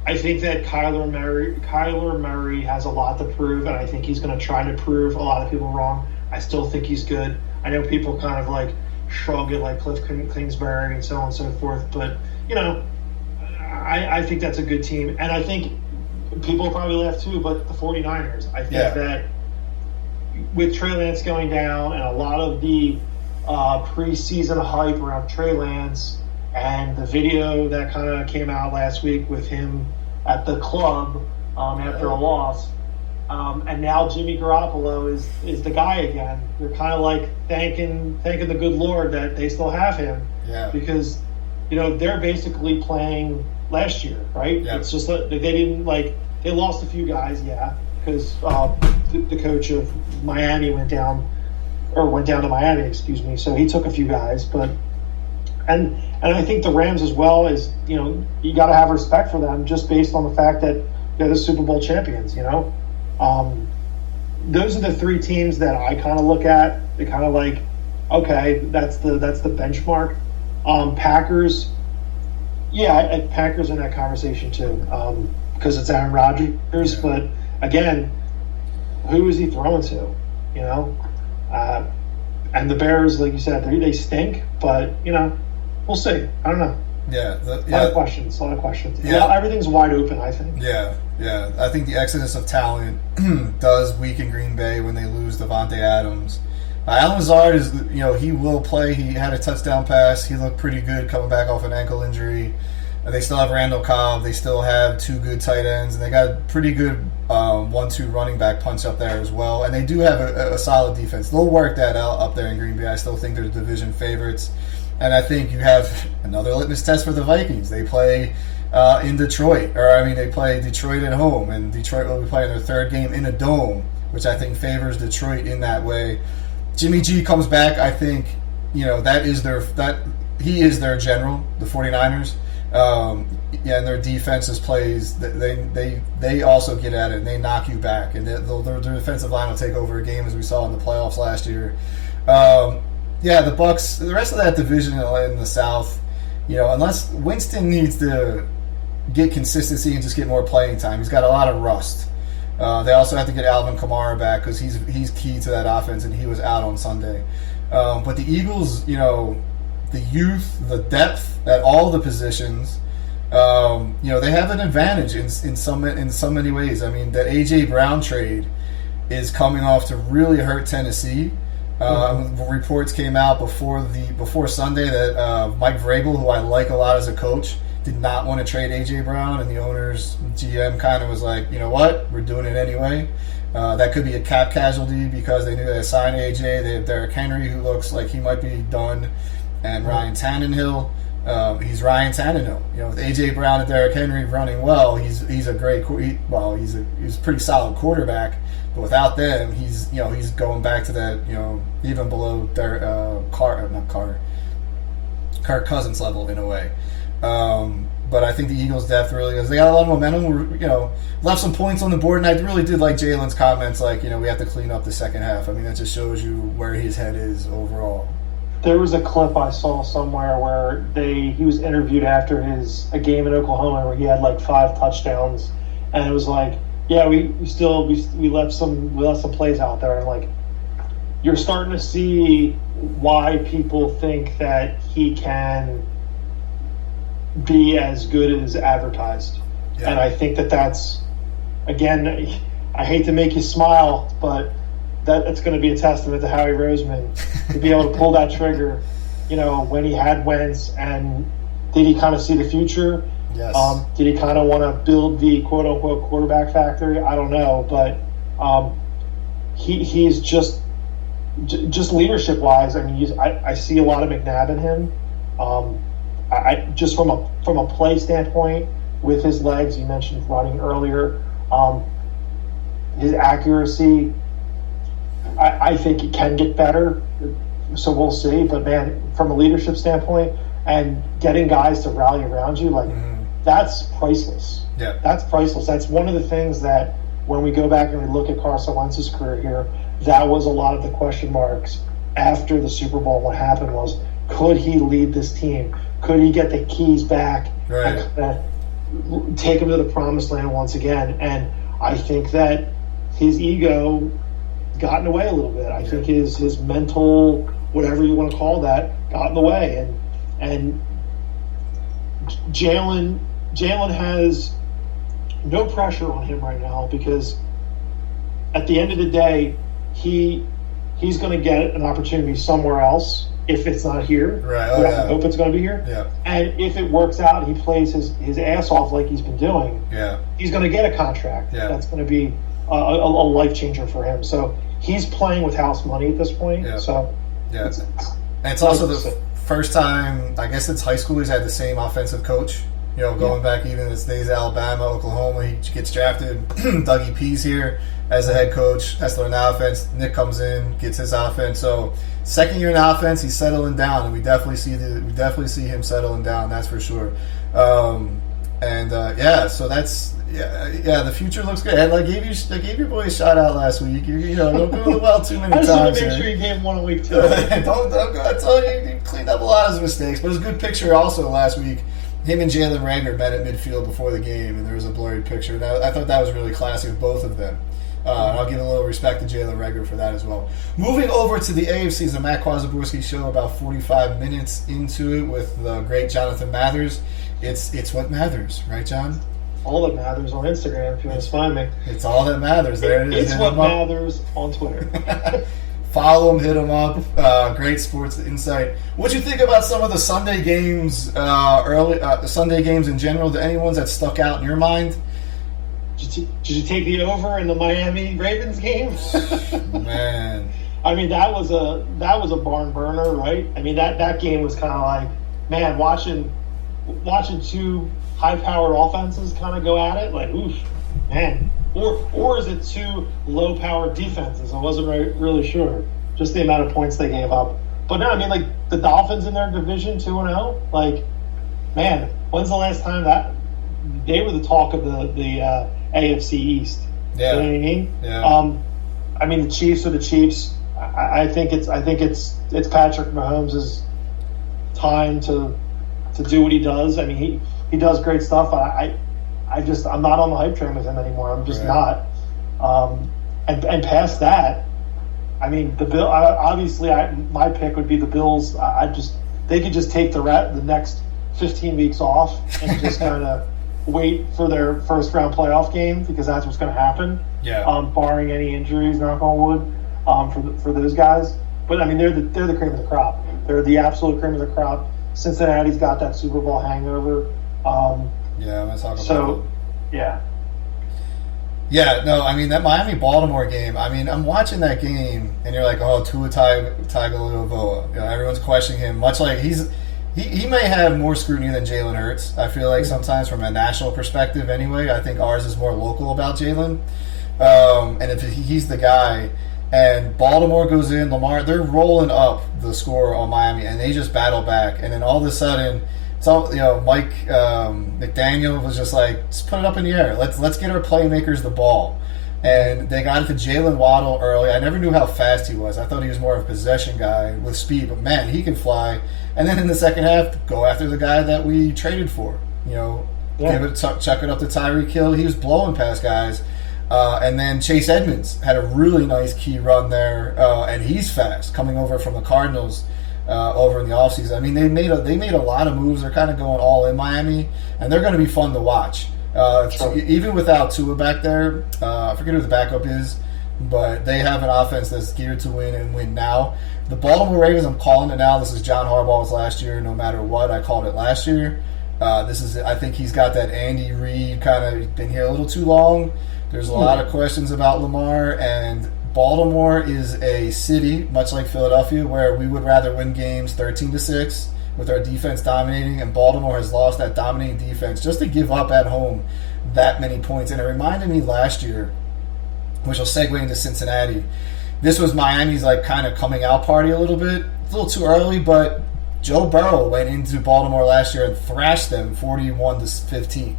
Kyler Murray has a lot to prove, and I think he's going to try to prove a lot of people wrong. I still think he's good. I know people kind of like shrug at like Cliff Kingsbury and so on and so forth, but I think that's a good team, and I think people probably laugh too, but the 49ers, I think that with Trey Lance going down and a lot of the preseason hype around Trey Lance and the video that kind of came out last week with him at the club after a loss, and now Jimmy Garoppolo is the guy again. They're kind of like thanking the good Lord that they still have him, because they're basically playing last year, right? Yeah. It's just that they didn't they lost a few guys, because the coach of Miami went down to Miami, excuse me. So he took a few guys, but and I think the Rams as well is you got to have respect for them just based on the fact that they're the Super Bowl champions. Those are the 3 teams that I kind of look at. They kind of like, okay, that's the benchmark. Packers. Yeah, Packers in that conversation too, because it's Aaron Rodgers. But again, who is he throwing to? And the Bears, like you said, they stink, but we'll see. I don't know. Yeah, A lot of questions. Yeah, everything's wide open, I think. Yeah. I think the exodus of talent does weaken Green Bay when they lose Devontae Adams. Allen Lazard is, he will play. He had a touchdown pass. He looked pretty good coming back off an ankle injury. They still have Randall Cobb. They still have 2 good tight ends, and they got pretty good 1-2 running back punch up there as well. And they do have a solid defense. They'll work that out up there in Green Bay. I still think they're division favorites. And I think you have another litmus test for the Vikings. They play in Detroit. They play Detroit at home, and Detroit will be playing their 3rd game in a dome, which I think favors Detroit in that way. Jimmy G comes back. I think, he is their general, the 49ers. And their defenses plays, they also get at it, and they knock you back, and their defensive line will take over a game, as we saw in the playoffs last year. The Bucs, the rest of that division in the South, unless Winston needs to get consistency and just get more playing time, he's got a lot of rust. They also have to get Alvin Kamara back because he's key to that offense, and he was out on Sunday. But the Eagles, the youth, the depth at all the positions, they have an advantage in so many ways. The A.J. Brown trade is coming off to really hurt Tennessee. Reports came out before Sunday that Mike Vrabel, who I like a lot as a coach, did not want to trade A.J. Brown, and the owner's GM kind of was like, you know what, we're doing it anyway. That could be a cap casualty because they knew they signed A.J. They have Derrick Henry, who looks like he might be done, and Ryan Tannehill. He's Ryan Tannehill. With A.J. Brown and Derrick Henry running well, he's a great. He's a pretty solid quarterback. But without them, he's going back to that even below Kirk Cousins level in a way. But I think the Eagles' depth really is. They got a lot of momentum. Left some points on the board, and I really did like Jalen's comments. Like, we have to clean up the second half. That just shows you where his head is overall. There was a clip I saw somewhere where he was interviewed after a game in Oklahoma where he had like 5 touchdowns, and it was like, yeah, we left some plays out there, and like you're starting to see why people think that he can be as good as advertised. Yeah. And I think that's, again, I hate to make you smile, but that's going to be a testament to Howie Roseman to be able to pull that trigger, when he had Wentz, and did he kind of see the future? Yes. Did he kind of want to build the quote-unquote quarterback factory? I don't know, but he's just leadership-wise. I see a lot of McNabb in him. I just from a play standpoint with his legs, you mentioned running earlier, his accuracy, I think it can get better, so we'll see. But man, from a leadership standpoint and getting guys to rally around you, that's priceless. Yeah, that's priceless. That's one of the things that when we go back and we look at Carson Wentz's career here, that was a lot of the question marks after the Super Bowl. What happened was, could he lead this team? Could he get the keys back and take him to the promised land once again? And I think that his ego got in the way a little bit. I think his mental, whatever you want to call that, got in the way. And Jalen has no pressure on him right now because at the end of the day, he's going to get an opportunity somewhere else. If it's not here, I hope it's going to be here. Yeah. And if it works out, he plays his ass off like he's been doing. Yeah. He's going to get a contract. Yeah. That's going to be a life changer for him. So he's playing with house money at this point. Yeah. So yeah, it's also the first time, I guess, it's high schoolers had the same offensive coach. Going back even his days at Alabama, Oklahoma, he gets drafted. Dougie P's here as the head coach, has to learn the offense. Nick comes in, gets his offense. So second year in offense, he's settling down, and we definitely see him settling down. That's for sure. So that's the future looks good. And I gave your boy a shout out last week. Don't do the well too many times. I just want to make sure you gave him one a week too. don't go. I tell you cleaned up a lot of his mistakes. But it was a good picture also last week. Him and Jalen Rager met at midfield before the game, and there was a blurry picture. I thought that was really classy with both of them. And I'll give a little respect to Jalen Reagor for that as well. Moving over to the AFC is the Matt Kwazaborski show, about 45 minutes into it with the great Jonathan Mathers. It's what matters, right, John? All that matters on Instagram if you want to find me. It's all that matters. There it is. It's what matters on Twitter. Follow him, hit him up. Great sports insight. What'd you think about some of the Sunday games, the Sunday games in general? Any ones that stuck out in your mind? Did you take the over in the Miami Ravens game? Man, I mean that was a barn burner, right? I mean that game was kind of like, man, watching two high-powered offenses kind of go at it, like, oof, man. Or is it two low-powered defenses? I wasn't really sure. Just the amount of points they gave up. But no, I mean, like, the Dolphins in their division 2-0, like, man, when's the last time that they were the talk of the AFC East? Yeah. You know what I mean? Yeah. I mean, the Chiefs are the Chiefs. I think it's Patrick Mahomes' time to do what he does. I mean, he does great stuff. I'm not on the hype train with him anymore. I'm just not. And past that, I mean, the Bill. Obviously, my pick would be the Bills. They could just take the next 15 weeks off and just kind of wait for their first round playoff game, because that's what's going to happen. Yeah. Barring any injuries, knock on wood, for those guys. But I mean, they're the cream of the crop. They're the absolute cream of the crop. Cincinnati's got that Super Bowl hangover. Yeah, I'm going to talk about it. Yeah. Yeah, no, I mean, that Miami-Baltimore game, I mean, I'm watching that game, and you're like, oh, Tua Tagovailoa. You know, everyone's questioning him, much like he may have more scrutiny than Jalen Hurts. I feel like sometimes from a national perspective anyway. I think ours is more local about Jalen. And if he's the guy, and Baltimore goes in, Lamar, they're rolling up the score on Miami, and they just battle back. And then all of a sudden, Mike McDaniel was just like, just put it up in the air. Let's get our playmakers the ball. And they got it to Jalen Waddle early. I never knew how fast he was. I thought he was more of a possession guy with speed, but man, he can fly. And then in the second half, go after the guy that we traded for. Chuck it up to Tyreek Hill. He was blowing past guys. And then Chase Edmonds had a really nice key run there, and he's fast, coming over from the Cardinals over in the offseason. I mean, they made a lot of moves. They're kind of going all in Miami, and they're going to be fun to watch. Even without Tua back there, I forget who the backup is, but they have an offense that's geared to win and win now. The Baltimore Ravens, I'm calling it now. This is John Harbaugh's last year. No matter what, I called it last year. I think he's got that Andy Reid kind of been here a little too long. There's a lot of questions about Lamar, and Baltimore is a city, much like Philadelphia, where we would rather win games 13-6 with our defense dominating, and Baltimore has lost that dominating defense just to give up at home that many points. And it reminded me last year, which will segue into Cincinnati. This was Miami's kind of coming out party a little bit. It's a little too early, but Joe Burrow went into Baltimore last year and thrashed them 41-15.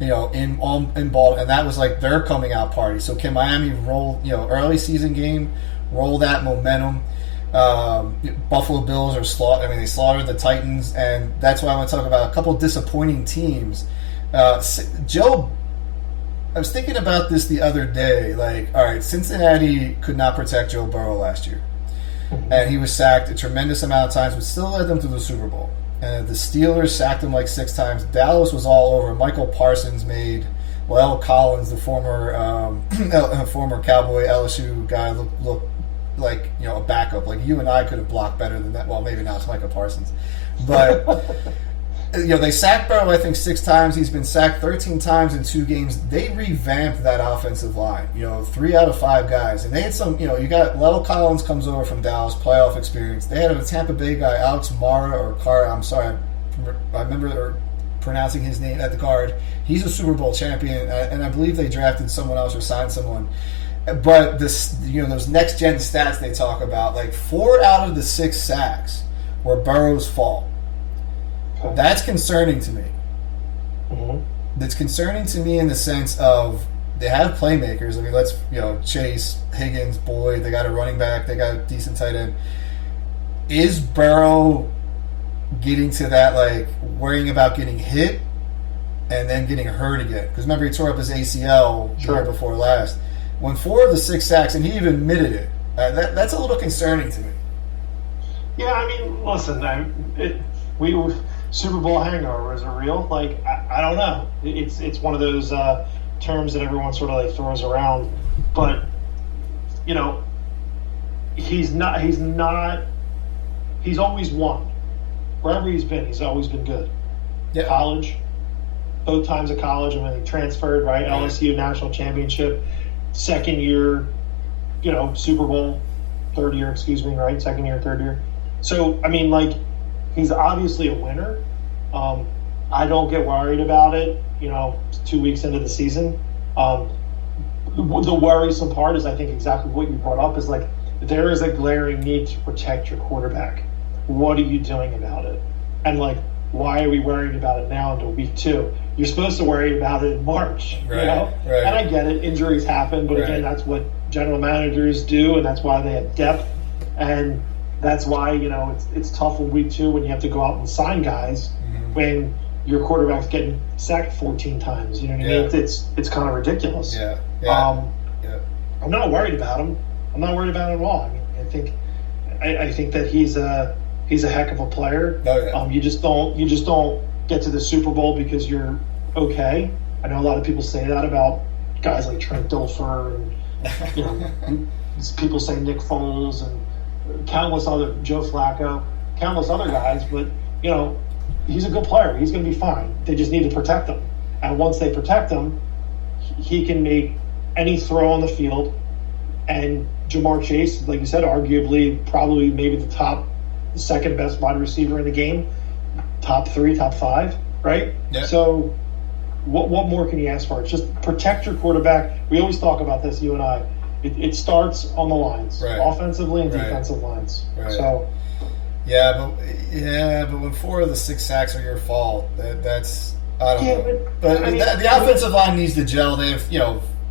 In Baltimore, and that was their coming out party. So can Miami roll, early season game, roll that momentum? Buffalo Bills they slaughtered the Titans, and that's why I want to talk about a couple disappointing teams. Joe, I was thinking about this the other day. All right, Cincinnati could not protect Joe Burrow last year, and he was sacked a tremendous amount of times, but still led them to the Super Bowl. And the Steelers sacked him 6 times. Dallas was all over. Michael Parsons made L. Collins, the former Cowboy LSU guy, look like a backup. You and I could have blocked better than that. Well, maybe not. It's Michael Parsons, but they sacked Burrow, I think, 6 times. He's been sacked 13 times in 2 games. They revamped that offensive line. 3 out of 5 guys, and they had some. You got L. Collins comes over from Dallas, playoff experience. They had a Tampa Bay guy, Alex Mara or Carr. I'm sorry, I remember pronouncing his name at the guard. He's a Super Bowl champion, and I believe they drafted someone else or signed someone. But those next gen stats they talk about, 4 out of the 6 sacks were Burrow's fault. That's concerning to me. Mm-hmm. That's concerning to me in the sense of they have playmakers. I mean, Chase, Higgins, Boyd. They got a running back. They got a decent tight end. Is Burrow getting to that, worrying about getting hit and then getting hurt again? Because remember, he tore up his ACL the year before last. when 4 of the 6 sacks, and he even admitted it, that's a little concerning to me. Yeah, I mean, listen, we Super Bowl hangover, is it real? Like, I don't know. It's one of those terms that everyone sort of like throws around, but you know, he's always won. Wherever he's been, he's always been good. Yeah. College, both times at college, and when he transferred, right? LSU national championship, second year, Super Bowl, third year, right? Second year, third year. So, I mean, like, he's obviously a winner. I don't get worried about it, 2 weeks into the season. The worrisome part is, I think, exactly what you brought up is, like, there is a glaring need to protect your quarterback. What are you doing about it? And, like, why are we worried about it now until week 2? You're supposed to worry about it in March, right, Right. And I get it. Injuries happen, but again, that's what general managers do, and that's why they have depth. And that's why, it's tough in week 2 when you have to go out and sign guys when your quarterback's getting sacked 14 times. You know what I mean? It's kind of ridiculous. Yeah. I'm not worried about him. I'm not worried about him at all. I mean, I think that he's a heck of a player. Oh, yeah. You just don't get to the Super Bowl because you're okay. I know a lot of people say that about guys like Trent Dilfer and people say Nick Foles and countless other Joe Flacco, countless other guys, but he's a good player. He's going to be fine. They just need to protect him. And once they protect him, he can make any throw on the field. And Jamar Chase, like you said, arguably probably maybe the second best wide receiver in the game, top 3, top 5, right? Yeah. So what more can you ask for? It's just protect your quarterback. We always talk about this, you and I. It starts on the lines, offensively and defensive lines. Right. So. Yeah, but when 4 of the 6 sacks are your fault, that's I don't know. But the offensive line needs to gel. They have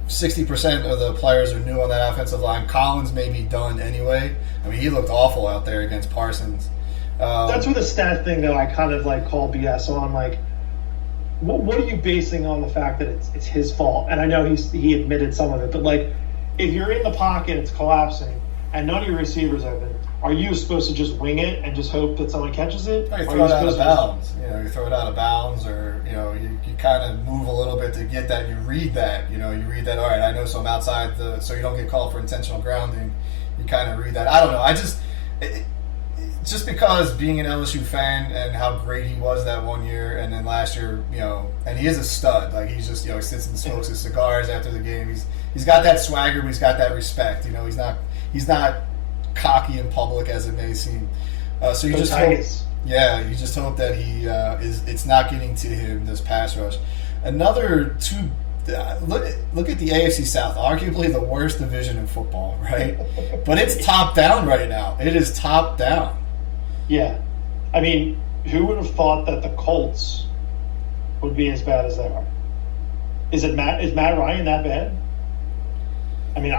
60% of the players are new on that offensive line. Collins may be done anyway. I mean, he looked awful out there against Parsons. That's where the stat thing that I kind of like call BS on. Like, what are you basing on the fact that it's his fault? And I know he admitted some of it, but like, if you're in the pocket, it's collapsing, and none of your receivers open. Are you supposed to just wing it and just hope that someone catches it? You throw it out of bounds. You throw it out of bounds, or you kind of move a little bit to get that. You read that. You read that. All right, I know, so I'm outside so you don't get called for intentional grounding. You kind of read that. I don't know. Just because being an LSU fan and how great he was that one year, and then last year, and he is a stud. Like, he's just he sits and smokes his cigars after the game. He's got that swagger, but he's got that respect. He's not cocky in public as it may seem. So you just hope, you just hope that he it's not getting to him, this pass rush. Another two. Look at the AFC South, arguably the worst division in football, right? But it's top down right now. It is top down. Yeah, I mean, who would have thought that the Colts would be as bad as they are? Is Matt Ryan that bad? I mean,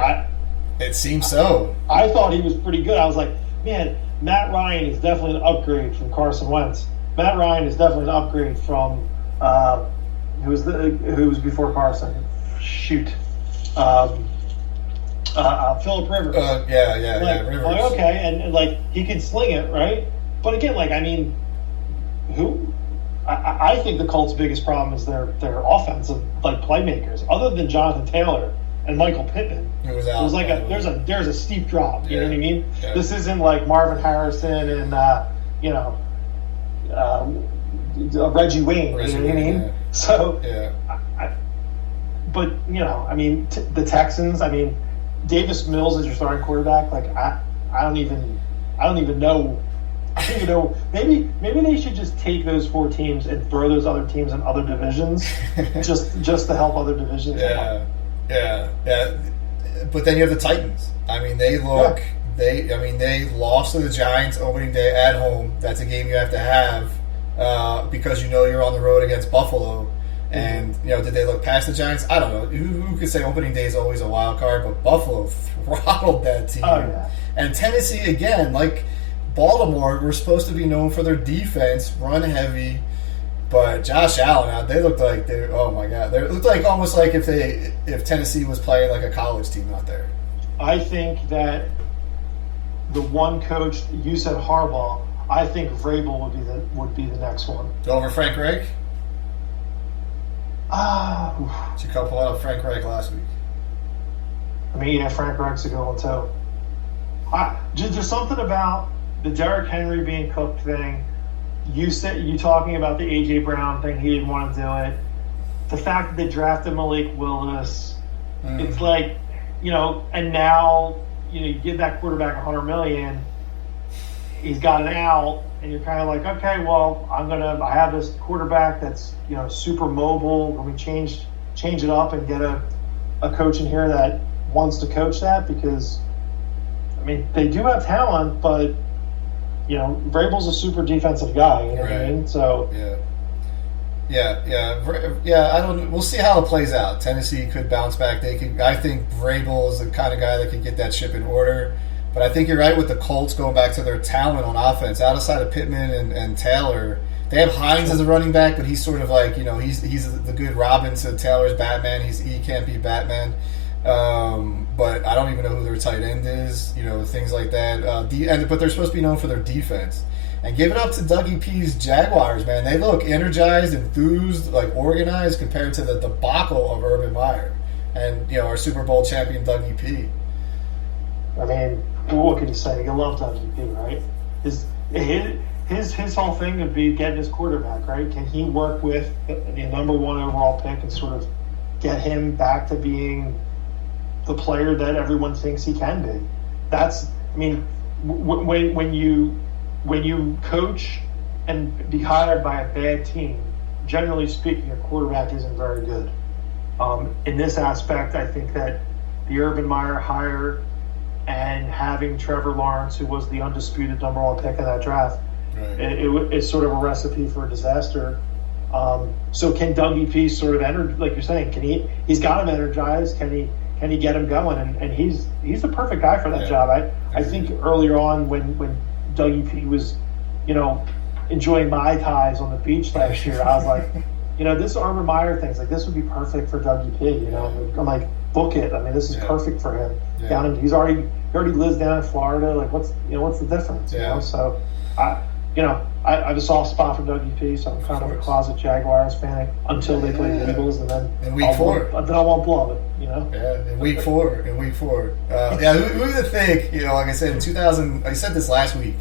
It seems so. I thought he was pretty good. I was like, man, Matt Ryan is definitely an upgrade from Carson Wentz. Matt Ryan is definitely an upgrade from who was before Carson? Shoot, Phillip Rivers. Rivers. Like, okay, and like he can sling it, right? But again, like, I mean, I think the Colts' biggest problem is their offensive playmakers. Other than Jonathan Taylor and Michael Pittman, it was like there's a steep drop. You know what I mean? Yeah. This isn't like Marvin Harrison and Reggie Wayne. You know what I mean? Yeah. So, yeah. But I mean, the Texans. I mean, Davis Mills is your starting quarterback. Like, I don't even know. I don't even know. Maybe they should just take those 4 teams and throw those other teams in other divisions, just to help other divisions. Yeah. But then you have the Titans. I mean, they look. They lost to the Giants opening day at home. That's a game you have to have because you're on the road against Buffalo. And did they look past the Giants? I don't know. Who could say opening day is always a wild card? But Buffalo throttled that team. Oh, yeah. And Tennessee again, like Baltimore, were supposed to be known for their defense, run heavy. But Josh Allen, they looked like oh my god, they looked like almost like if Tennessee was playing like a college team out there. I think that the one coach you said Harbaugh. I think Vrabel would be the next one. Over Frank Reich? Ah, Did you come pull out Frank Reich last week? I mean, yeah, Frank Reich's a good one too. There's something about the Derrick Henry being cooked thing. You talking about the AJ Brown thing. He didn't want to do it. The fact that they drafted Malik Willis. It's like, and now you give that quarterback $100 million. He's got an out, and you're kind of like, okay, well, I have this quarterback that's super mobile. Let me change it up and get a coach in here that wants to coach that, because I mean they do have talent, but Vrabel's a super defensive guy. You know what I mean? So yeah. I don't. We'll see how it plays out. Tennessee could bounce back. I think Vrabel is the kind of guy that could get that ship in order. But I think you're right with the Colts going back to their talent on offense. Outside of Pittman and Taylor, they have Hines as a running back, but he's sort of like, he's the good Robin to Taylor's Batman. He can't be Batman. But I don't even know who their tight end is, things like that. But they're supposed to be known for their defense. And give it up to Dougie P's Jaguars, man. They look energized, enthused, like organized compared to the debacle of Urban Meyer and our Super Bowl champion Dougie P. I mean, what can you say? You love Dougie P, right? His whole thing would be getting his quarterback, right? Can he work with the number one overall pick and sort of get him back to being the player that everyone thinks he can be? When you coach and be hired by a bad team, generally speaking, your quarterback isn't very good. In this aspect, I think that the Urban Meyer hire and having Trevor Lawrence, who was the undisputed number one pick in that draft, right, it's sort of a recipe for a disaster. So can Dougie P sort of like you're saying, he's got him energized? Can he get him going? And he's the perfect guy for that job. I think earlier on when Dougie P was, enjoying Mai Tais on the beach last year, I was like, this Urban Meyer thing's like, this would be perfect for Dougie P. I'm like, book it. I mean, this is perfect for him. Yeah. He already lives down in Florida. Like, what's the difference? So I have a soft spot for Dougie P. So I'm kind of a closet Jaguars fan until they play the Eagles, and then in week 4, then I won't blow it. Yeah, in week 4. Who would have think? Like I said in 2000, I said this last week,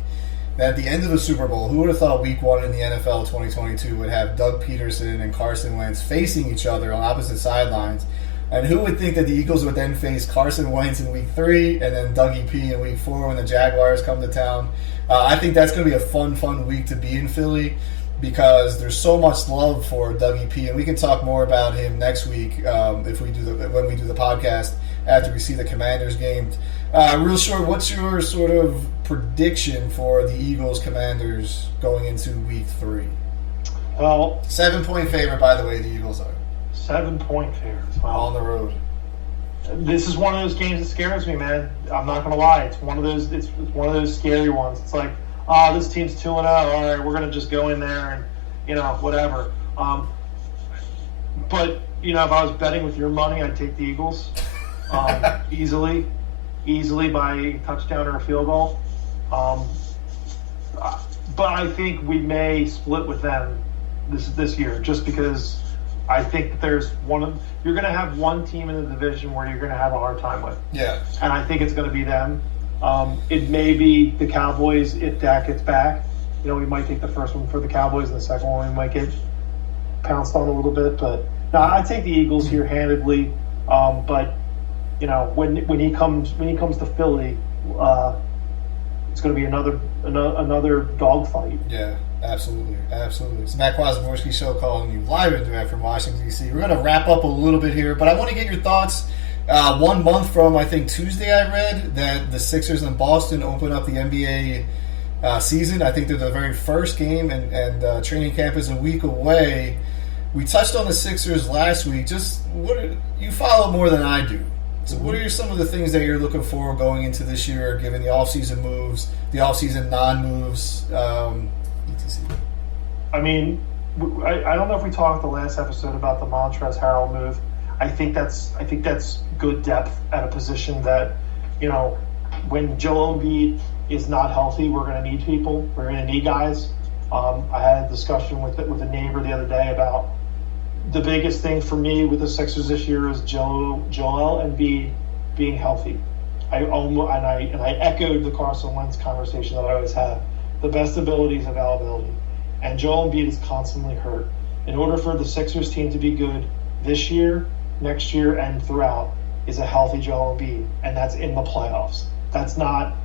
that at the end of the Super Bowl, who would have thought week 1 in the NFL 2022 would have Doug Peterson and Carson Wentz facing each other on opposite sidelines? And who would think that the Eagles would then face Carson Wentz in week 3 and then Dougie P in week 4 when the Jaguars come to town? I think that's going to be a fun week to be in Philly, because there's so much love for Dougie P, and we can talk more about him next week when we do the podcast after we see the Commanders game. Real short, what's your sort of prediction for the Eagles-Commanders going into week 3? Well, 7-point favorite, by the way, the Eagles are. 7-point favorites. Wow. On the road. This is one of those games that scares me, man. I'm not gonna lie. It's one of those. It's one of those scary ones. It's like, this team's 2-0. All right, we're gonna just go in there and whatever. But if I was betting with your money, I'd take the Eagles easily by a touchdown or a field goal. But I think we may split with them this year, just because I think that you're going to have one team in the division where you're going to have a hard time with. Yeah. And I think it's going to be them. It may be the Cowboys if Dak gets back. We might take the first one for the Cowboys, and the second one we might get pounced on a little bit. But no, I take the Eagles here handedly. But when he comes to Philly, it's going to be another dogfight. Yeah. Absolutely. It's Matt Kwazaborski Show calling you live and direct from Washington, D.C. We're going to wrap up a little bit here, but I want to get your thoughts. 1 month from, I think, Tuesday, I read that the Sixers in Boston open up the NBA season. I think they're the very first game, and training camp is a week away. We touched on the Sixers last week. You follow more than I do. So what are some of the things that you're looking for going into this year, given the offseason moves, the offseason non-moves, etc.? I mean, I don't know if we talked the last episode about the Montrezl Harrell move. I think that's good depth at a position that, when Joel Embiid is not healthy, we're going to need people. We're going to need guys. I had a discussion with a neighbor the other day about the biggest thing for me with the Sixers this year is Joel Embiid being healthy. I echoed the Carson Wentz conversation that I always have. The best ability is availability. And Joel Embiid is constantly hurt. In order for the Sixers team to be good this year, next year, and throughout, is a healthy Joel Embiid, and that's in the playoffs. That's not,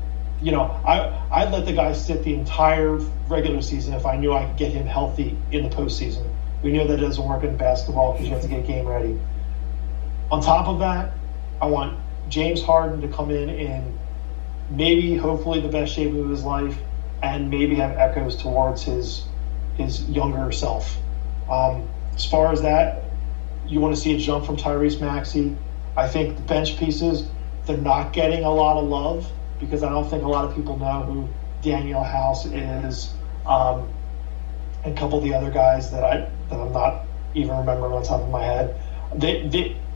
I'd let the guy sit the entire regular season if I knew I could get him healthy in the postseason. We know that it doesn't work in basketball because you have to get game ready. On top of that, I want James Harden to come in maybe, hopefully, the best shape of his life, and maybe have echoes towards his younger self. As far as that, you want to see a jump from Tyrese Maxey. I think the bench pieces, they're not getting a lot of love because I don't think a lot of people know who Daniel House is, and a couple of the other guys that I'm not even remembering on top of my head.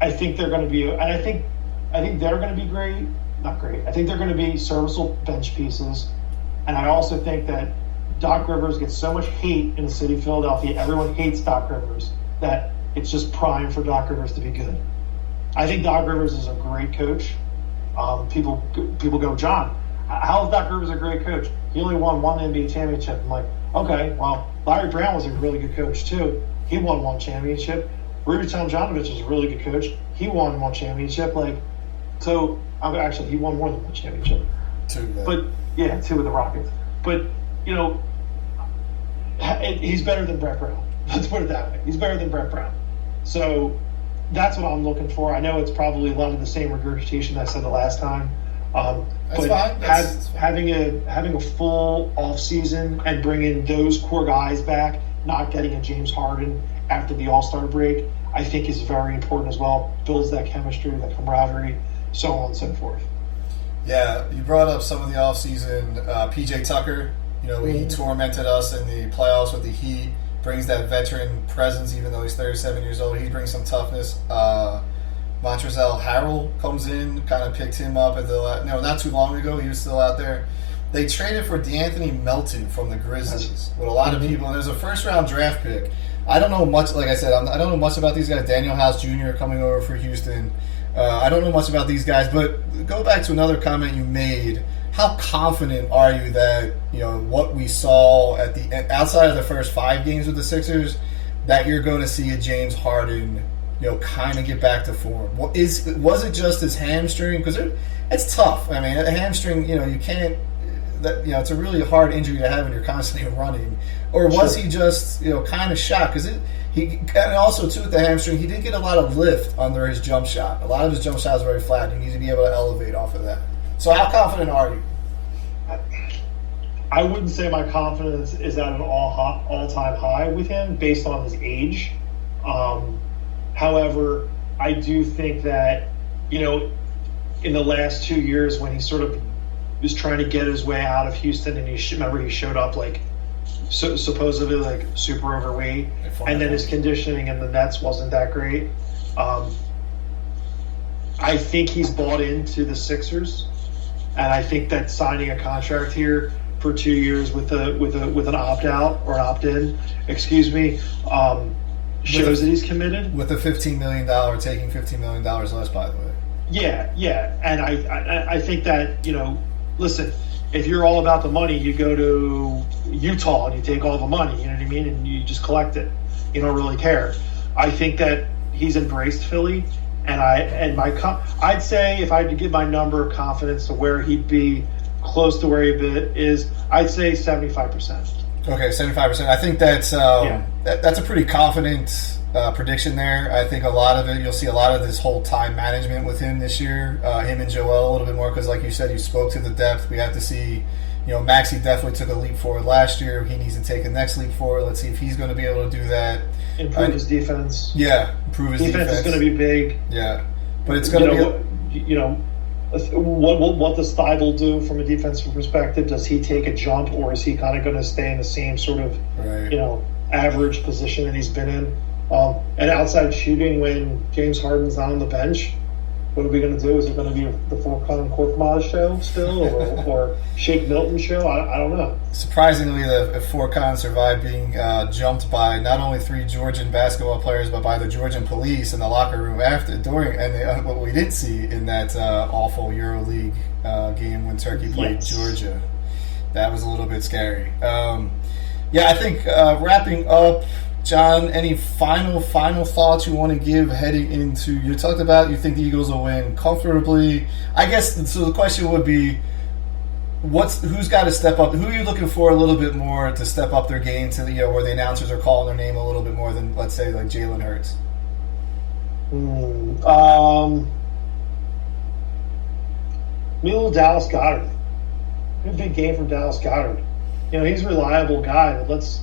I think they're going to be, and I think they're going to be great. Not great. I think they're going to be serviceable bench pieces, and I also think that Doc Rivers gets so much hate in the city of Philadelphia. Everyone hates Doc Rivers that it's just prime for Doc Rivers to be good. I think Doc Rivers is a great coach. People go, John, how is Doc Rivers a great coach? He only won one NBA championship. I'm like, okay, well, Larry Brown was a really good coach too. He won one championship. Rudy Tomjanovich is a really good coach. He won one championship. Actually, he won more than one championship. Two with the Rockets. But, he's better than Brett Brown. Let's put it that way. He's better than Brett Brown. So that's what I'm looking for. I know it's probably a lot of the same regurgitation I said the last time. That's but fine. having a full off season and bringing those core guys back, not getting a James Harden after the All-Star break, I think is very important as well. Builds that chemistry, that camaraderie, so on and so forth. Yeah, you brought up some of the offseason. PJ Tucker, he tormented us in the playoffs with the Heat. Brings that veteran presence, even though he's 37 years old. He brings some toughness. Montrezl Harrell comes in, kind of picked him up not too long ago. He was still out there. They traded for DeAnthony Melton from the Grizzlies with a lot of people. And there's a first-round draft pick. I don't know much. Like I said, I don't know much about these guys. Daniel House Jr. coming over for Houston. I don't know much about these guys. But go back to another comment you made. How confident are you that what we saw at the outside of the first 5 games with the Sixers, that you're going to see a James Harden, kind of get back to form? Was it just his hamstring? Because it's tough. I mean, a hamstring, you can't. It's a really hard injury to have when you're constantly running. Or was he just kind of shocked? Because and also too with the hamstring, he didn't get a lot of lift under his jump shot. A lot of his jump shots are very flat. You need to be able to elevate off of that. So how confident are you? I wouldn't say my confidence is at an all-time high with him based on his age. However, I do think that, in the last 2 years when he sort of was trying to get his way out of Houston, and he showed up supposedly super overweight, and then his conditioning in the Nets wasn't that great. I think he's bought into the Sixers. And I think that signing a contract here for 2 years with an opt out or an opt in, shows that he's committed. With the $15 million, taking $15 million less, by the way. Yeah, and I think that listen, if you're all about the money, you go to Utah and you take all the money. You know what I mean, and you just collect it. You don't really care. I think that he's embraced Philly. And I'd say if I had to give my number of confidence to where he'd be close to where he is, I'd say 75%. Okay, 75%. I think that's a pretty confident prediction there. I think a lot of it, you'll see a lot of this whole time management with him this year. Him and Joel a little bit more because, like you said, you spoke to the depth. We have to see. Maxey definitely took a leap forward last year. He needs to take the next leap forward. Let's see if he's going to be able to do that. Improve his defense. Yeah, improve his defense. Defense is going to be big. Yeah, but it's going to be. What does Thibault do from a defensive perspective? Does he take a jump, or is he kind of going to stay in the same sort of, average position that he's been in. And outside shooting when James Harden's not on the bench, what are we going to do? Is it going to be the Furkan Korkmaz show still, or Shake Milton show? I don't know. Surprisingly, the Furkan survived being jumped by not only 3 Georgian basketball players, but by the Georgian police in the locker room what we did see in that awful EuroLeague game when Turkey played Georgia. That was a little bit scary. I think wrapping up, John, any final thoughts you want to give heading into? You talked about you think the Eagles will win comfortably. I guess so. The question would be, who's got to step up? Who are you looking for a little bit more to step up their game to where the announcers are calling their name a little bit more than, let's say, like Jalen Hurts? Little Dallas Goedert. A big game from Dallas Goedert. He's a reliable guy. Let's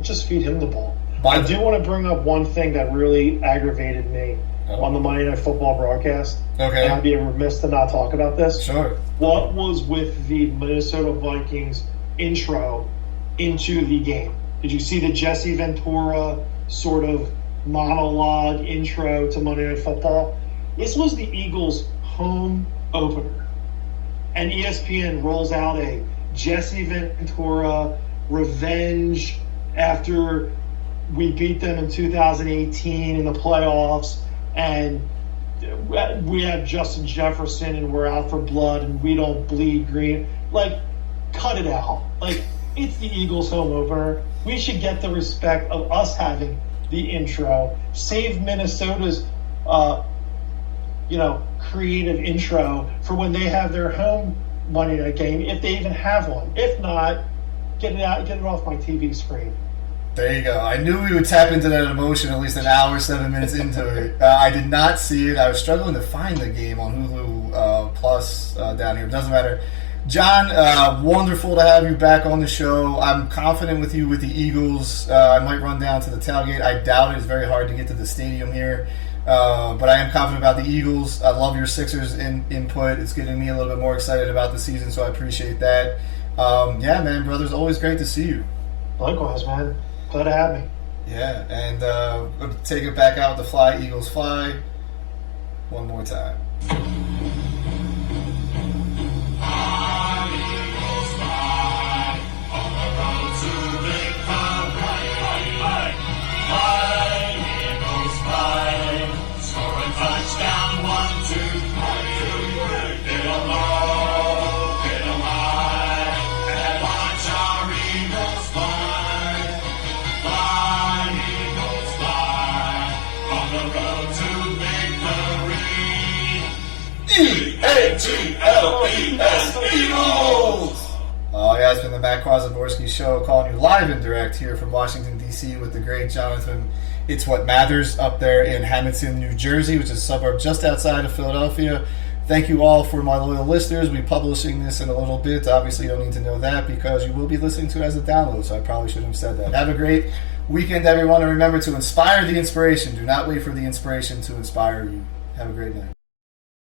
just feed him the ball. I do want to bring up one thing that really aggravated me on the Monday Night Football broadcast. Okay. And I'd be remiss to not talk about this. Sure. What was with the Minnesota Vikings intro into the game? Did you see the Jesse Ventura sort of monologue intro to Monday Night Football? This was the Eagles' home opener. And ESPN rolls out a Jesse Ventura revenge after we beat them in 2018 in the playoffs, and we have Justin Jefferson and we're out for blood and we don't bleed green. Like, cut it out. Like, it's the Eagles home opener. We should get the respect of us having the intro. Save Minnesota's creative intro for when they have their home Monday night game, if they even have one. If not, get it off my TV screen. There you go. I knew we would tap into that emotion at least an hour, 7 minutes into it. I did not see it. I was struggling to find the game on Hulu Plus down here. It doesn't matter. John, wonderful to have you back on the show. I'm confident with you with the Eagles. I might run down to the tailgate. I doubt it. It's very hard to get to the stadium here. But I am confident about the Eagles. I love your Sixers input. It's getting me a little bit more excited about the season, so I appreciate that. Man, brother, it's always great to see you. Likewise, man. Glad to have me. Yeah, and we'll take it back out to Fly, Eagles Fly one more time. E-A-G-L-E-S, Eagles! Oh, yeah, it's been the Matt Kwazaborski Show, calling you live and direct here from Washington, D.C. with the great Jonathan It's What Matters up there in Hamilton, New Jersey, which is a suburb just outside of Philadelphia. Thank you all for my loyal listeners. We'll be publishing this in a little bit. Obviously, you don't need to know that because you will be listening to it as a download, so I probably shouldn't have said that. Have a great weekend, everyone, and remember to inspire the inspiration. Do not wait for the inspiration to inspire you. Have a great night.